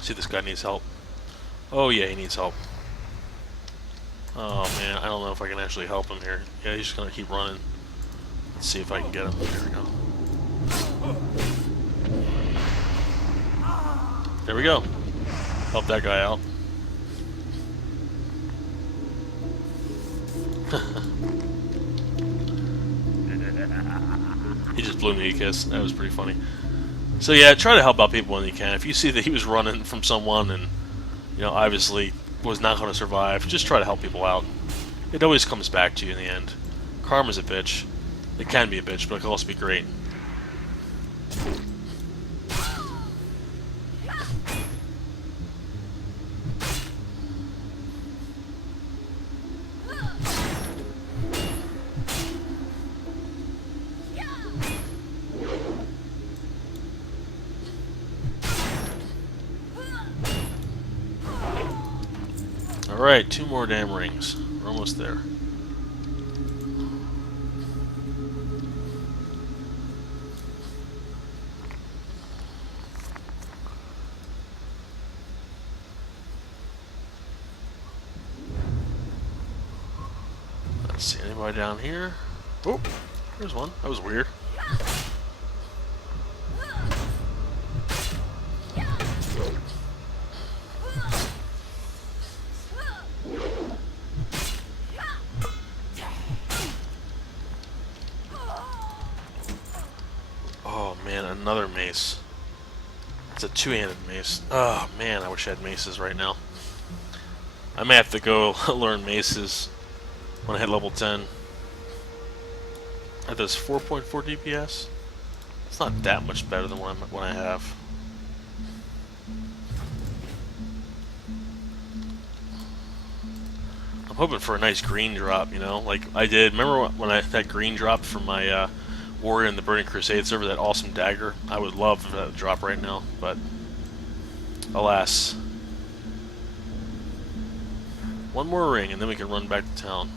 See, this guy needs help. Oh yeah, he needs help. Oh man, I don't know if I can actually help him here. Yeah, he's just gonna keep running. Let's see if I can get him. There we go. There we go. Help that guy out. He just blew me a kiss. That was pretty funny. So yeah, try to help out people when you can. If you see that he was running from someone and, you know, obviously was not going to survive, just try to help people out. It always comes back to you in the end. Karma's a bitch. It can be a bitch, but it can also be great. Alright, 2 more damn rings. We're almost there. Let's see, anybody down here? Oh, there's one. That was weird. Oh man, another mace. It's a 2-handed mace. Oh man, I wish I had maces right now. I may have to go learn maces when I hit level 10. That does 4.4 DPS. It's not that much better than what I have. I'm hoping for a nice green drop, you know, like I did. Remember when that green dropped from my Warrior in the Burning Crusade server, that awesome dagger? I would love that to drop right now, but alas. One more ring, and then we can run back to town.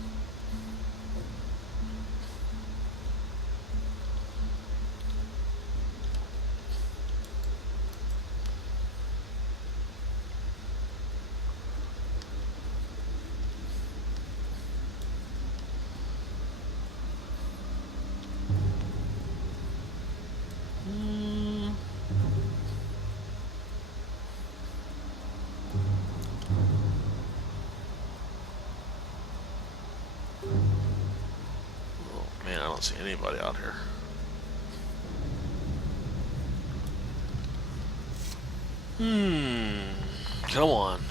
Man, I don't see anybody out here. Come on.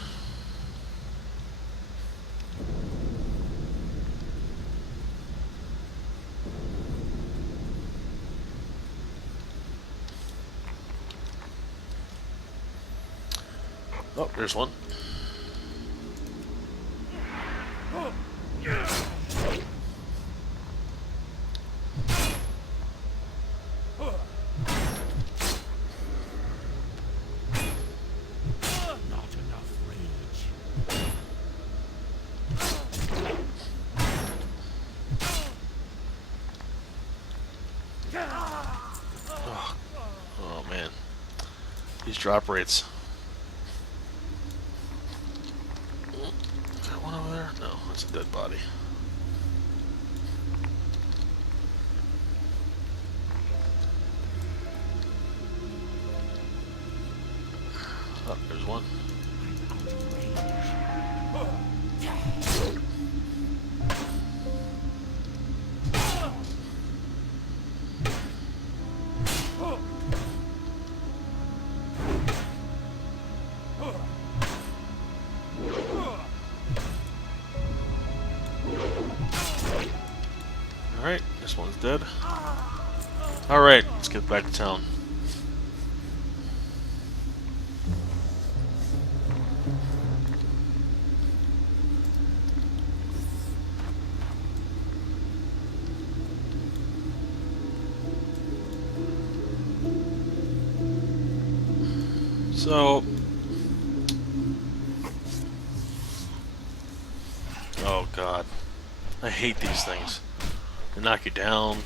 Oh, there's one. Oh man, these drop rates. Is there one over there? No, that's a dead body. Oh, there's one. Alright, this one's dead. Alright, let's get back to town. So, oh god, I hate these things. They knock you down.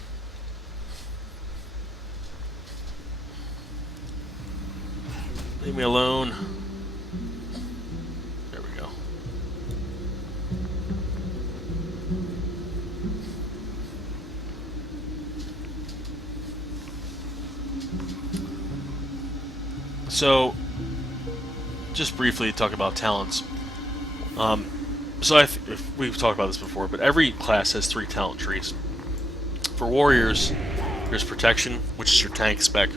Leave me alone. There we go. So, just briefly talk about talents. So we've talked about this before, but every class has 3 talent trees. For warriors, there's protection, which is your tank spec.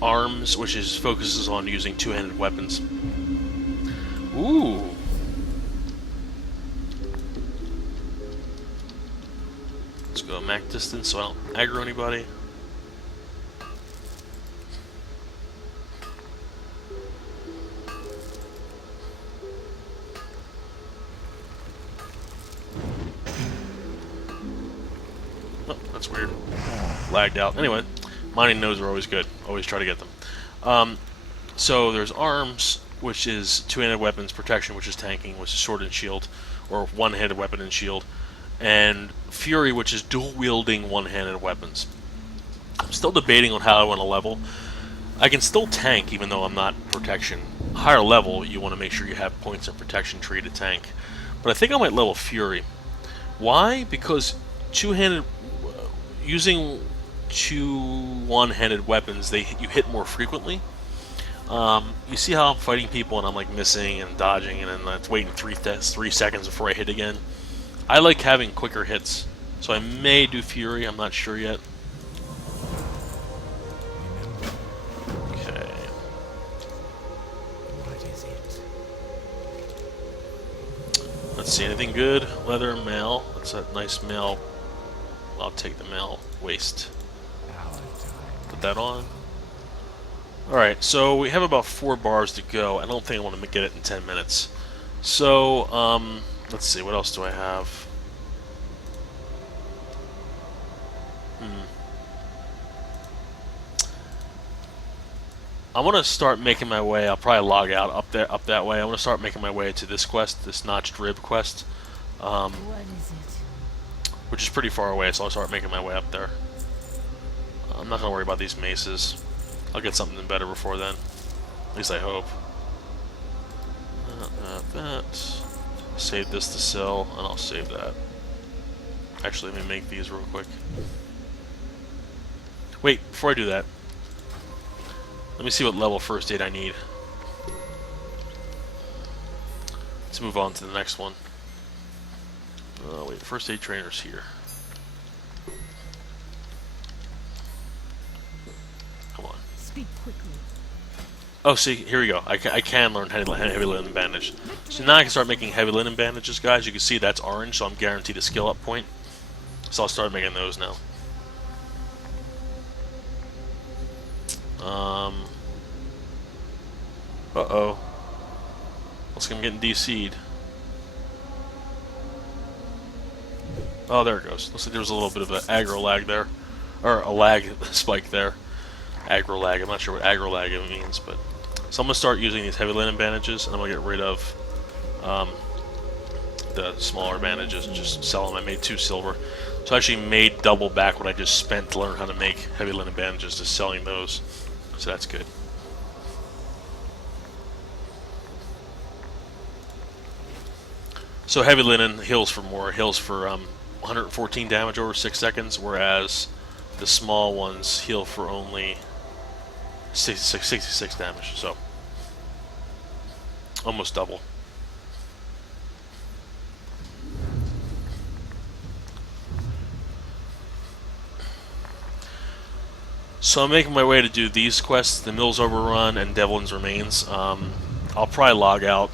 Arms, which focuses on using 2-handed weapons. Ooh. Let's go max distance so I don't aggro anybody. Oh, that's weird. Lagged out. Anyway, mining nodes are always good. Always try to get them. So there's arms, which is 2-handed weapons, protection, which is tanking, which is sword and shield, or 1-handed weapon and shield, and fury, which is dual-wielding 1-handed weapons. I'm still debating on how I want to level. I can still tank, even though I'm not protection. Higher level, you want to make sure you have points in protection tree to tank. But I think I might level fury. Why? Because two-handed, using 2 1-handed weapons, you hit more frequently. You see how I'm fighting people and I'm like missing and dodging and then it's waiting 3 seconds before I hit again. I like having quicker hits, so I may do fury. I'm not sure yet. Okay. Let's Let's see, anything good? Leather, mail. That's a nice mail. I'll take the mail waist. Put that on. Alright, so we have about 4 bars to go. I don't think I want to get it in 10 minutes. So, let's see, what else do I have? I want to start making my way. I'll probably log out up that way. I want to start making my way to this quest, this notched rib quest, What is it? which is pretty far away. So I'll start making my way up there. I'm not gonna worry about these maces. I'll get something better before then. At least I hope. That. Save this to sell, and I'll save that. Actually, let me make these real quick. Wait, before I do that, let me see what level first aid I need. Let's move on to the next one. Oh wait, first aid trainer's here. Come on. Speak quickly. Oh, see, here we go. I can learn heavy linen bandage. So now I can start making heavy linen bandages, guys. You can see that's orange, so I'm guaranteed a skill up point. So I'll start making those now. Uh-oh. Looks like I'm getting DC'd. Oh, there it goes. Looks like there was a little bit of an aggro lag there. Or a lag spike there. Aggro lag. I'm not sure what aggro lag means, but... So I'm going to start using these heavy linen bandages, and I'm going to get rid of the smaller bandages and just sell them. I made 2 silver. So I actually made double back what I just spent to learn how to make heavy linen bandages, just selling those. So that's good. So heavy linen heals for more. Heals for 114 damage over 6 seconds, whereas the small ones heal for only 66 damage. So almost double. So I'm making my way to do these quests, the Mills Overrun and Devlin's Remains. I'll probably log out.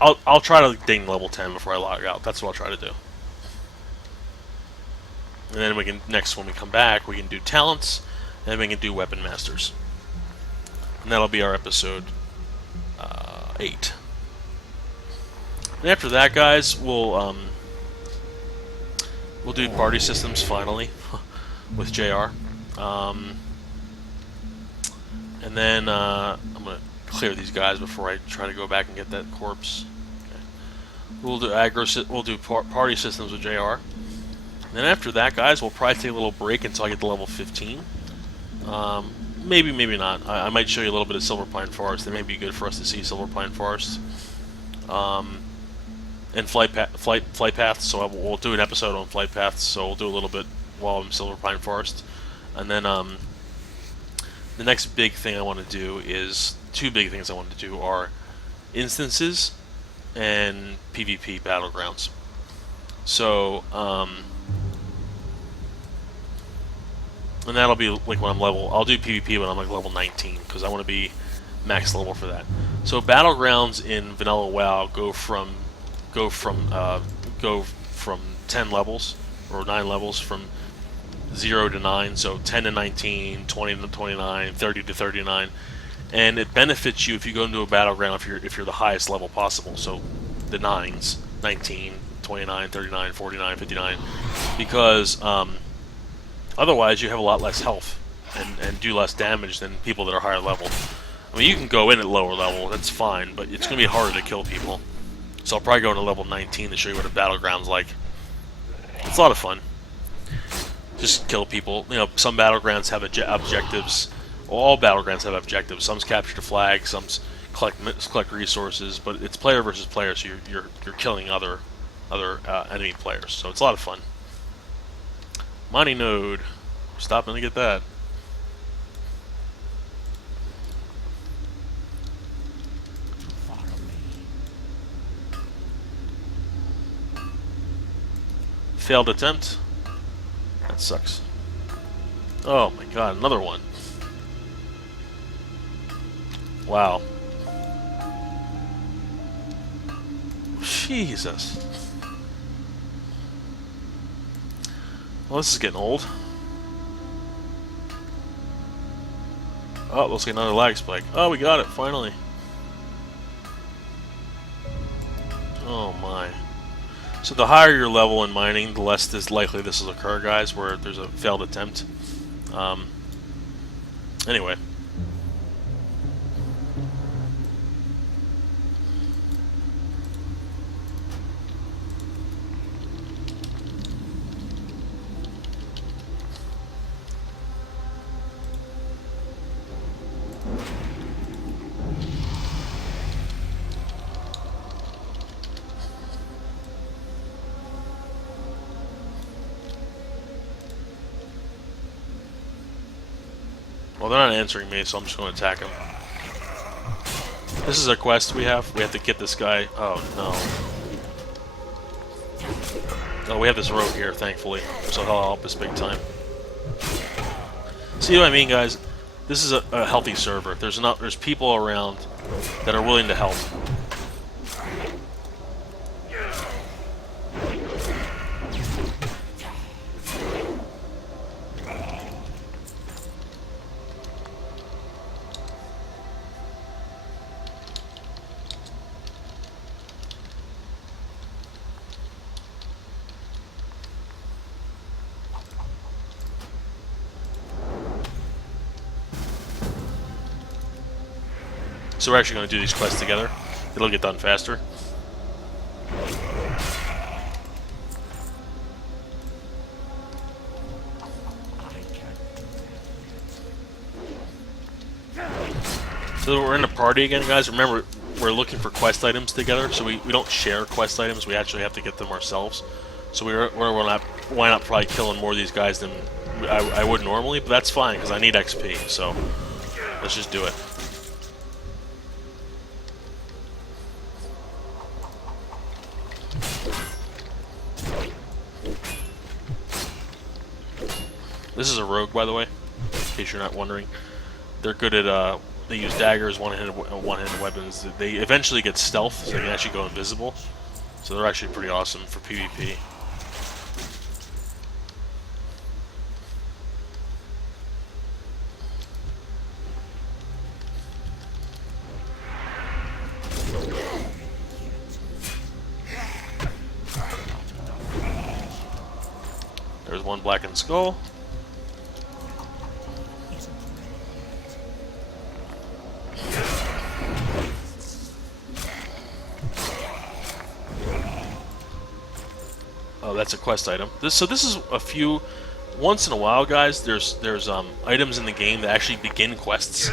I'll try to ding level 10 before I log out. That's what I'll try to do. And then we can, next when we come back, we can do talents, and we can do weapon masters. And that'll be our episode 8. And after that, guys, we'll do party systems finally with JR. And then I'm gonna clear these guys before I try to go back and get that corpse. Okay. We'll do party systems with JR. And then after that, guys, we'll probably take a little break until I get to level 15. Maybe, maybe not. I might show you a little bit of Silver Pine Forest. That may be good for us to see Silver Pine Forest. And flight paths. So we'll do an episode on flight paths. So we'll do a little bit while I'm in Silver Pine Forest. And then the next big thing I want to do is 2 big things I want to do are instances and PvP battlegrounds. So and that'll be like when I'm level. I'll do PvP when I'm like level 19 because I want to be max level for that. So battlegrounds in Vanilla WoW go from 10 levels or 9 levels from 0 to 9. So 10 to 19, 20 to 29, 30 to 39, and it benefits you if you go into a battleground if you're the highest level possible. So the 9s, 19, 29, 39, 49, 59, because otherwise you have a lot less health and do less damage than people that are higher level. I mean, you can go in at lower level, that's fine, but it's going to be harder to kill people. So I'll probably go into level 19 to show you what a battleground's like. It's a lot of fun. Just kill people. You know, some battlegrounds have objectives. Well, all battlegrounds have objectives. Some's capture the flag, some's collect resources, but it's player versus player, so you're killing other enemy players. So it's a lot of fun. Mining node. Stopping to get that. Failed attempt. That sucks. Oh my god, another one. Wow. Jesus. Well, this is getting old. Oh, looks like another lag spike. Oh, we got it, finally. Oh my. So the higher your level in mining, the less is likely this will occur, guys, where there's a failed attempt. Anyway. Well, they're not answering me, so I'm just going to attack them. This is a quest we have. We have to get this guy. Oh, no. Oh, we have this rogue here, thankfully, so he'll help us big time. See what I mean, guys? This is a healthy server. There's people around that are willing to help. So we're actually going to do these quests together. It'll get done faster. So we're in a party again, guys. Remember, we're looking for quest items together, so we don't share quest items. We actually have to get them ourselves. So why not probably killing more of these guys than I would normally, but that's fine, because I need XP, so let's just do it. This is a rogue, by the way, in case you're not wondering. They're good at, they use daggers, one-handed weapons. They eventually get stealth, so they can actually go invisible. So they're actually pretty awesome for PvP. There's one blackened skull. Oh, that's a quest item. So this is a few. Once in a while, guys, there's items in the game that actually begin quests.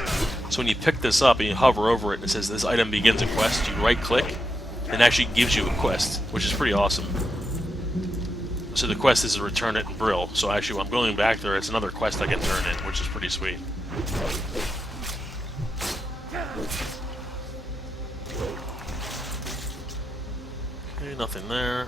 So when you pick this up and you hover over it and it says this item begins a quest, you right-click, and it actually gives you a quest, which is pretty awesome. So the quest is to return it in Brill. So actually, when I'm going back there, it's another quest I can turn in, which is pretty sweet. Okay, nothing there.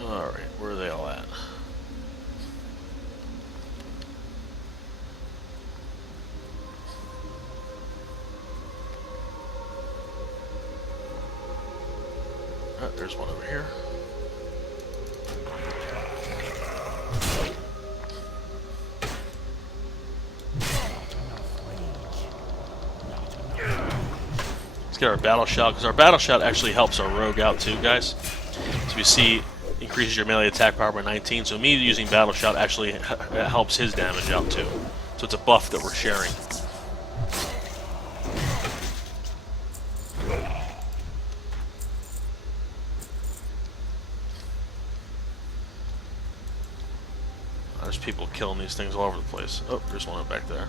Alright, where are they all at? Oh, there's one over here. Let's get our battle shout, because our battle shout actually helps our rogue out too, guys. So you see, increases your melee attack power by 19. So me using battle shout actually helps his damage out too. So it's a buff that we're sharing. There's people killing these things all over the place. Oh, there's one back there.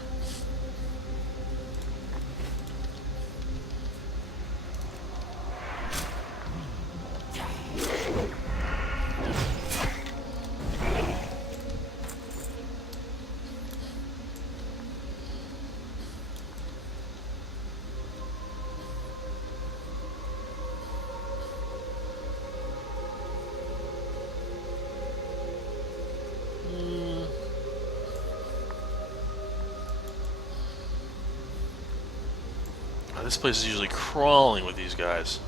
This place is usually crawling with these guys.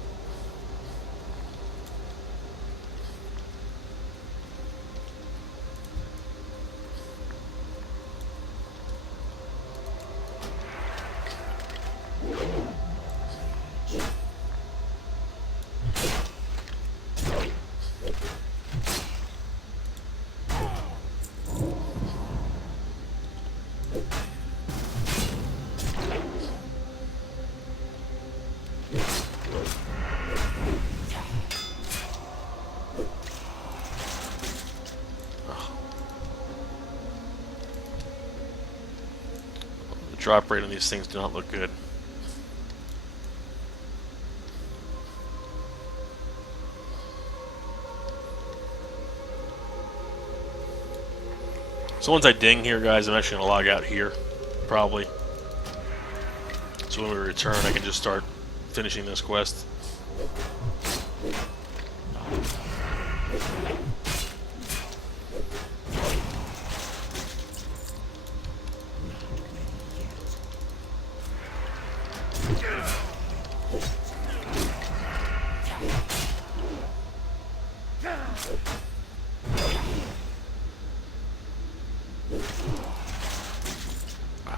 The drop rate on these things do not look good. So once I ding here, guys, I'm actually going to log out here, probably. So when we return, I can just start finishing this quest.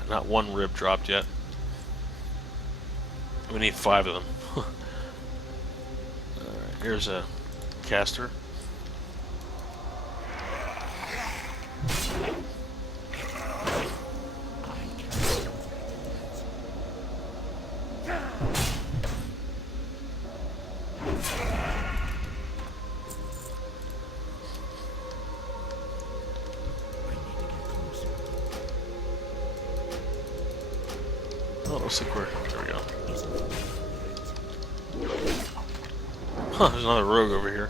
Not one rib dropped yet. We need 5 of them. Alright, here's a caster. Oh, looks like we're... There we go. Huh, there's another rogue over here.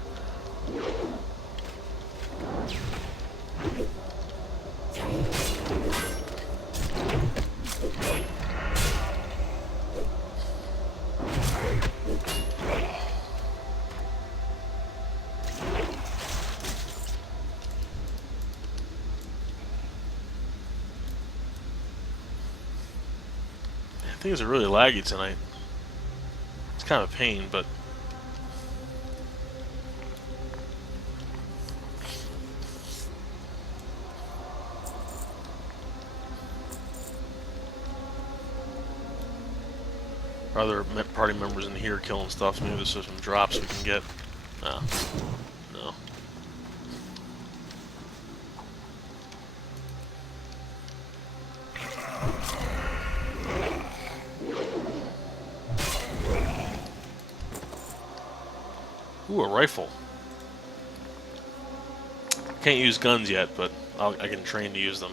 Things are really laggy tonight. It's kind of a pain, but other party members in here killing stuff. Maybe there's some drops we can get. No. No. Ooh, a rifle. Can't use guns yet, but I can train to use them.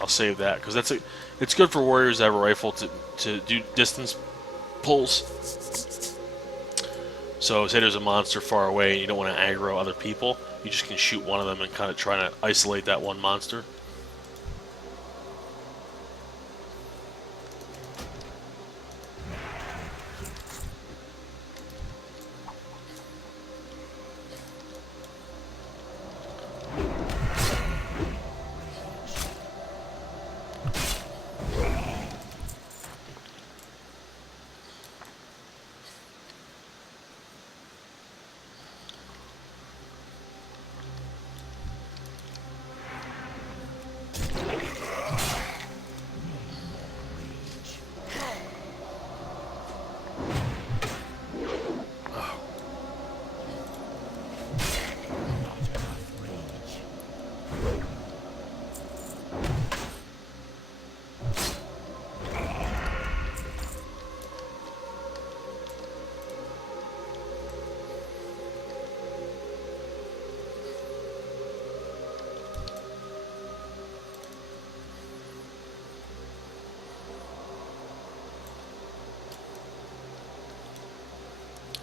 I'll save that because it's good for warriors to have a rifle to do distance pulls. So say there's a monster far away and you don't want to aggro other people, you just can shoot one of them and kind of try to isolate that one monster.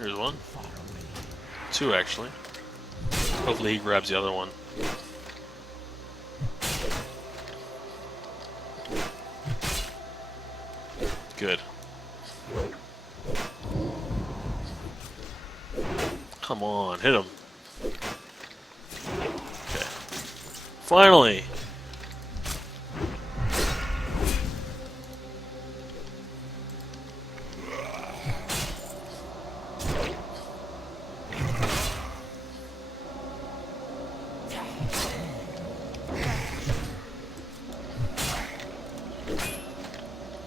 Here's one. 2, actually. Hopefully he grabs the other one. Good. Come on, hit him. Okay. Finally!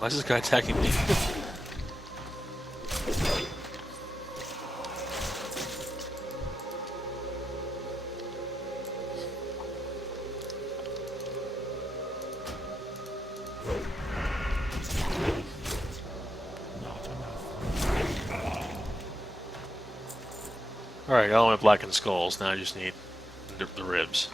Why is this guy attacking me? Alright, I got all my blackened skulls. Now I just need the ribs.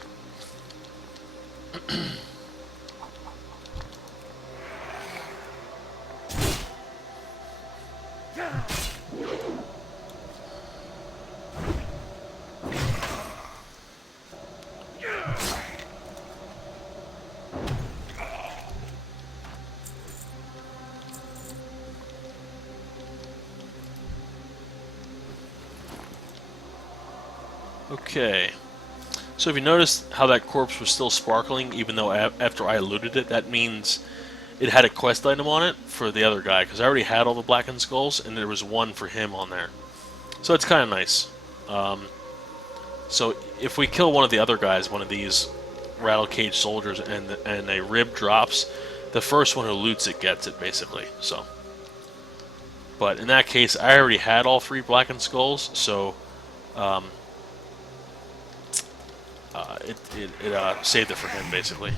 Okay. So if you notice how that corpse was still sparkling even though after I looted it, that means it had a quest item on it for the other guy, because I already had all the blackened skulls and there was one for him on there. So it's kind of nice. So if we kill one of the other guys, one of these rattle cage soldiers, and a rib drops, the first one who loots it gets it, basically. So, but in that case, I already had all 3 blackened skulls, so it saved it for him, basically.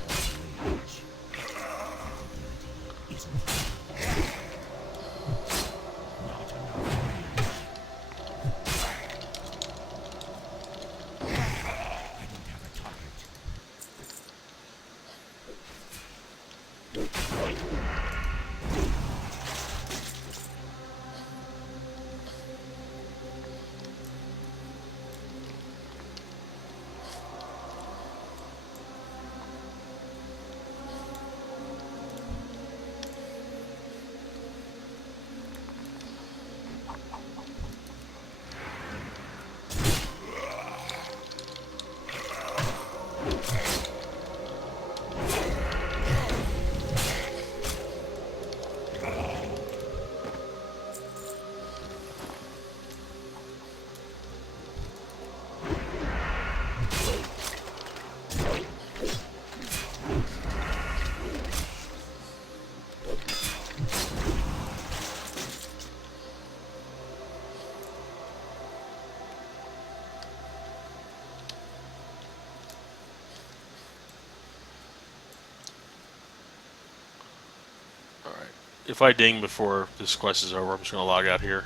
If I ding before this quest is over, I'm just going to log out here.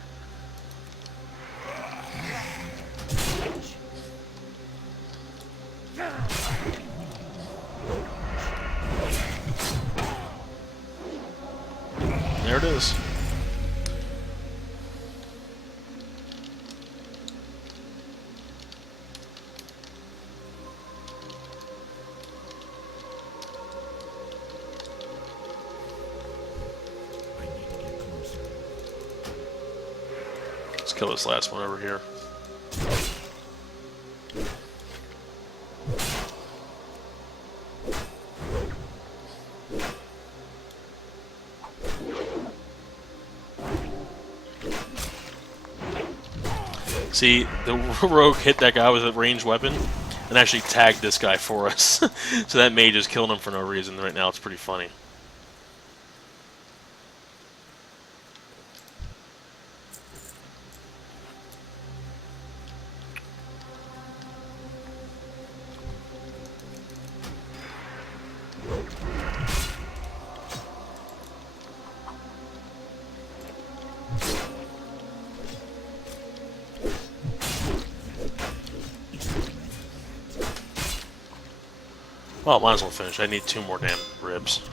There it is. Let's kill this last one over here. See, the rogue hit that guy with a ranged weapon and actually tagged this guy for us. So that mage is killing him for no reason right now. It's pretty funny. Well, might as well finish. I need 2 more damn ribs.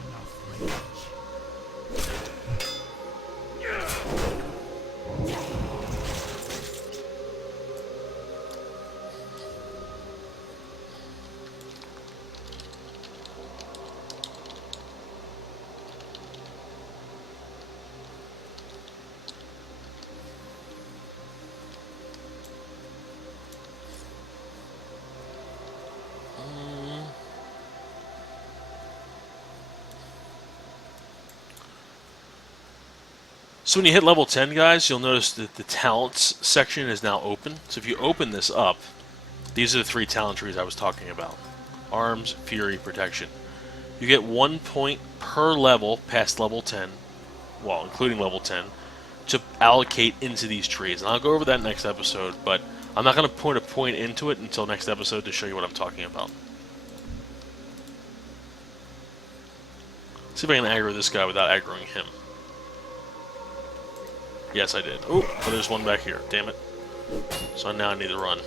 So when you hit level 10, guys, you'll notice that the talents section is now open. So if you open this up, these are the 3 talent trees I was talking about. Arms, Fury, Protection. You get 1 point per level past level 10, well, including level 10, to allocate into these trees. And I'll go over that next episode, but I'm not going to put a point into it until next episode to show you what I'm talking about. See if I can aggro this guy without aggroing him. Yes, I did. Oh, but there's one back here. Damn it. So now I need to run.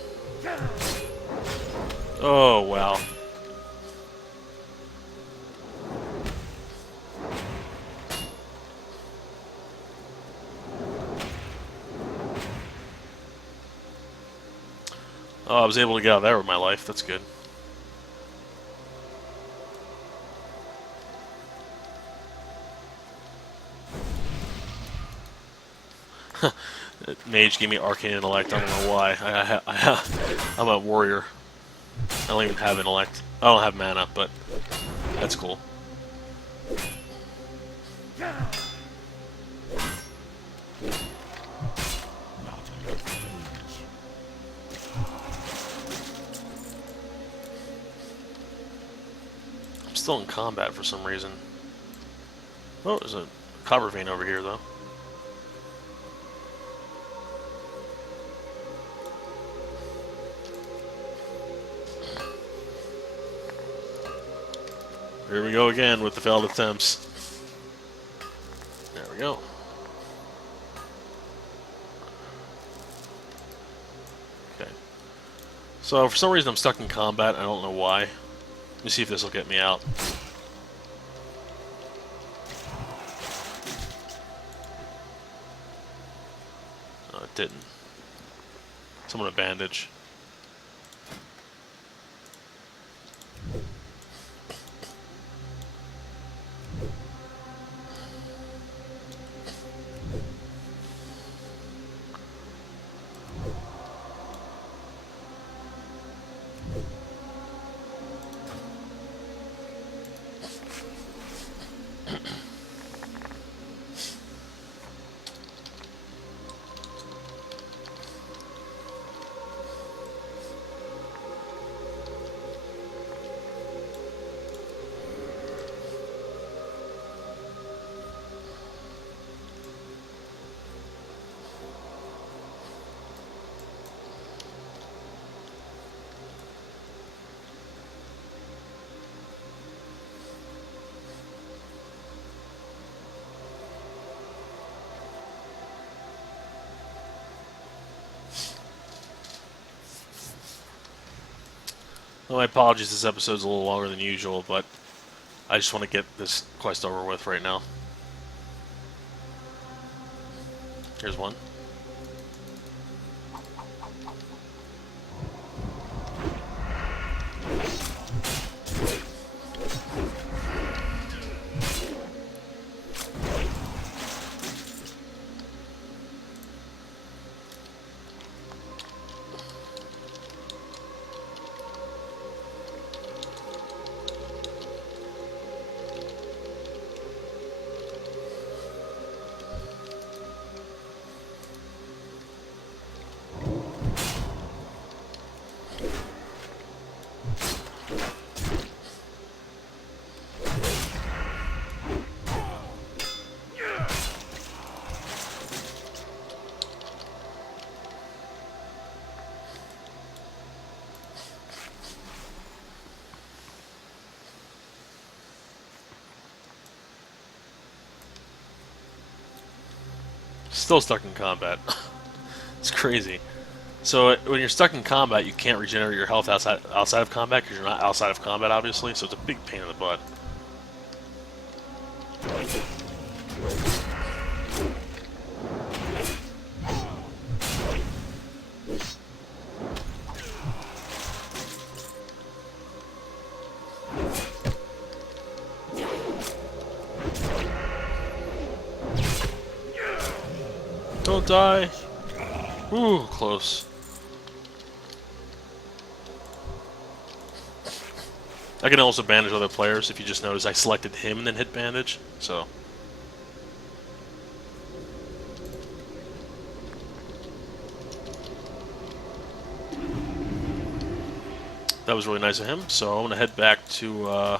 Oh, wow. Oh, I was able to get out of there with my life. That's good. Mage gave me arcane intellect. I don't know why. I'm a warrior. I don't even have intellect. I don't have mana, but that's cool. I'm still in combat for some reason. Oh, there's a copper vein over here, though. Here we go again with the failed attempts. There we go. Okay. So for some reason I'm stuck in combat. I don't know why. Let me see if this will get me out. No, it didn't. Someone a bandage. Well, my apologies, this episode's a little longer than usual, but I just want to get this quest over with right now. Here's one. Still stuck in combat. It's crazy. So when you're stuck in combat, you can't regenerate your health outside of combat because you're not outside of combat, obviously. So it's a big pain in the butt. Don't die. Ooh, close. I can also bandage other players. If you just notice, I selected him and then hit bandage. So that was really nice of him. So I'm gonna head back to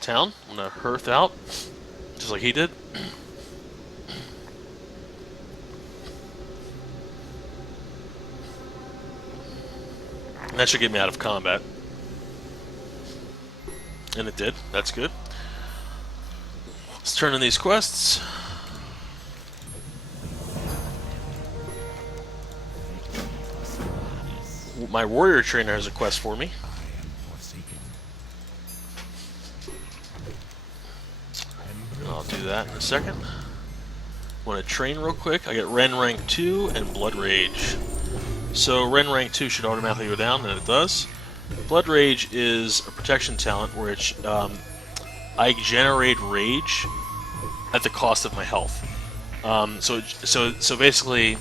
town. I'm gonna hearth out, just like he did. And that should get me out of combat. And it did. That's good. Let's turn in these quests. My warrior trainer has a quest for me. I'll do that in a second. Want to train real quick? I get Ren rank 2 and Blood Rage. So Ren rank 2 should automatically go down, and it does. Blood Rage is a protection talent where it's, I generate rage at the cost of my health. So basically,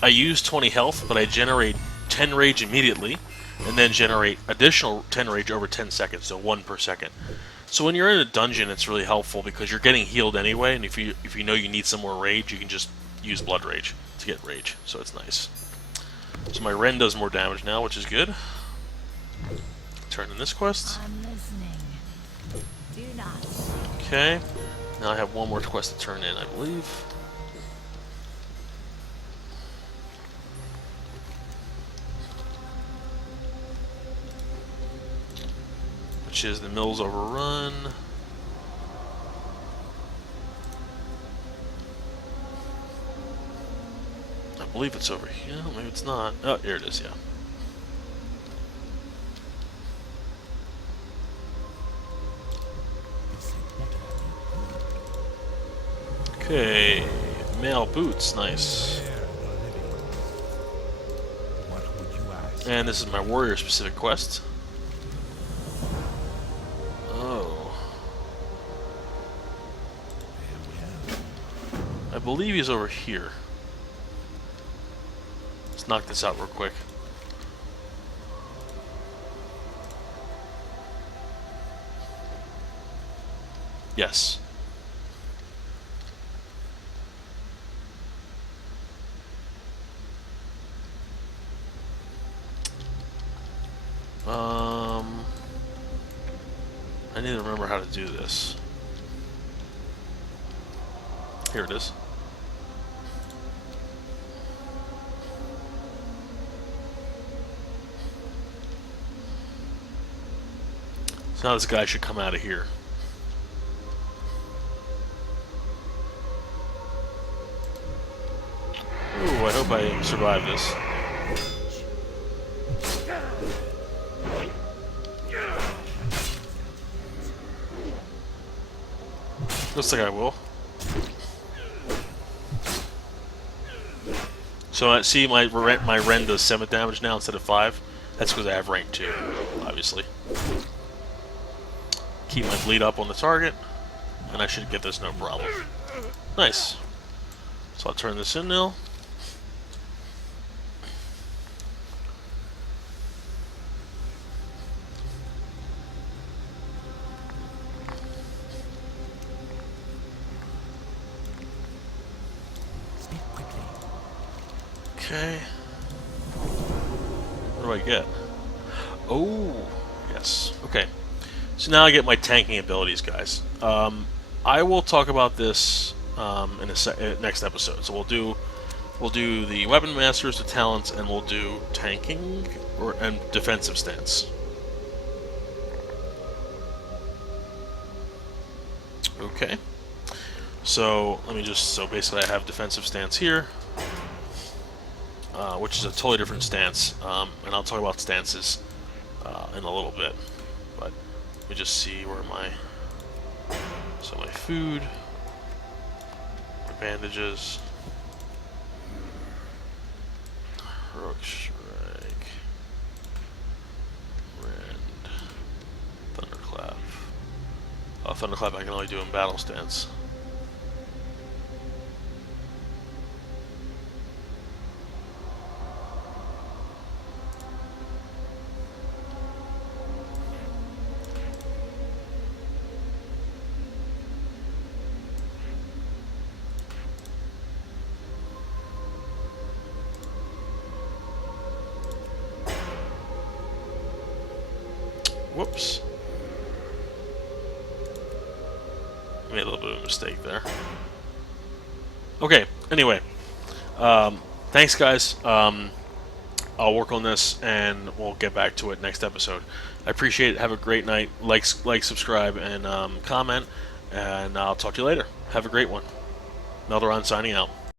I use 20 health, but I generate 10 rage immediately, and then generate additional 10 rage over 10 seconds, so 1 per second. So when you're in a dungeon, it's really helpful because you're getting healed anyway, and if you know you need some more rage, you can just use Blood Rage to get rage. So it's nice. So my Ren does more damage now, which is good. Turn in this quest. I'm listening. Do not. Okay. Now I have one more quest to turn in, I believe. Which is the mill's overrun. I believe it's over here. Maybe it's not. Oh, here it is, yeah. Okay. Male boots, nice. And this is my warrior specific quest. I believe he's over here. Let's knock this out real quick. Yes. I need to remember how to do this. Here it is. So now this guy should come out of here. Ooh, I hope I survive this. Looks like I will. So I see my Ren does 7 damage now instead of 5. That's because I have rank 2, obviously. Keep my bleed up on the target, and I should get this no problem. Nice. So I'll turn this in now. Okay. What do I get? Oh, yes. Okay. So now I get my tanking abilities, guys. I will talk about this in a next episode. So we'll do the weapon masters, the talents, and we'll do tanking and defensive stance. Okay. So let me so basically I have defensive stance here. Which is a totally different stance, and I'll talk about stances in a little bit. But let me just see where my food, my bandages, heroic strike, rend, thunderclap. Thunderclap I can only do in battle stance. Whoops. Made a little bit of a mistake there. Okay, anyway. Thanks, guys. I'll work on this, and we'll get back to it next episode. I appreciate it. Have a great night. Like, subscribe, and comment. And I'll talk to you later. Have a great one. Melderon signing out.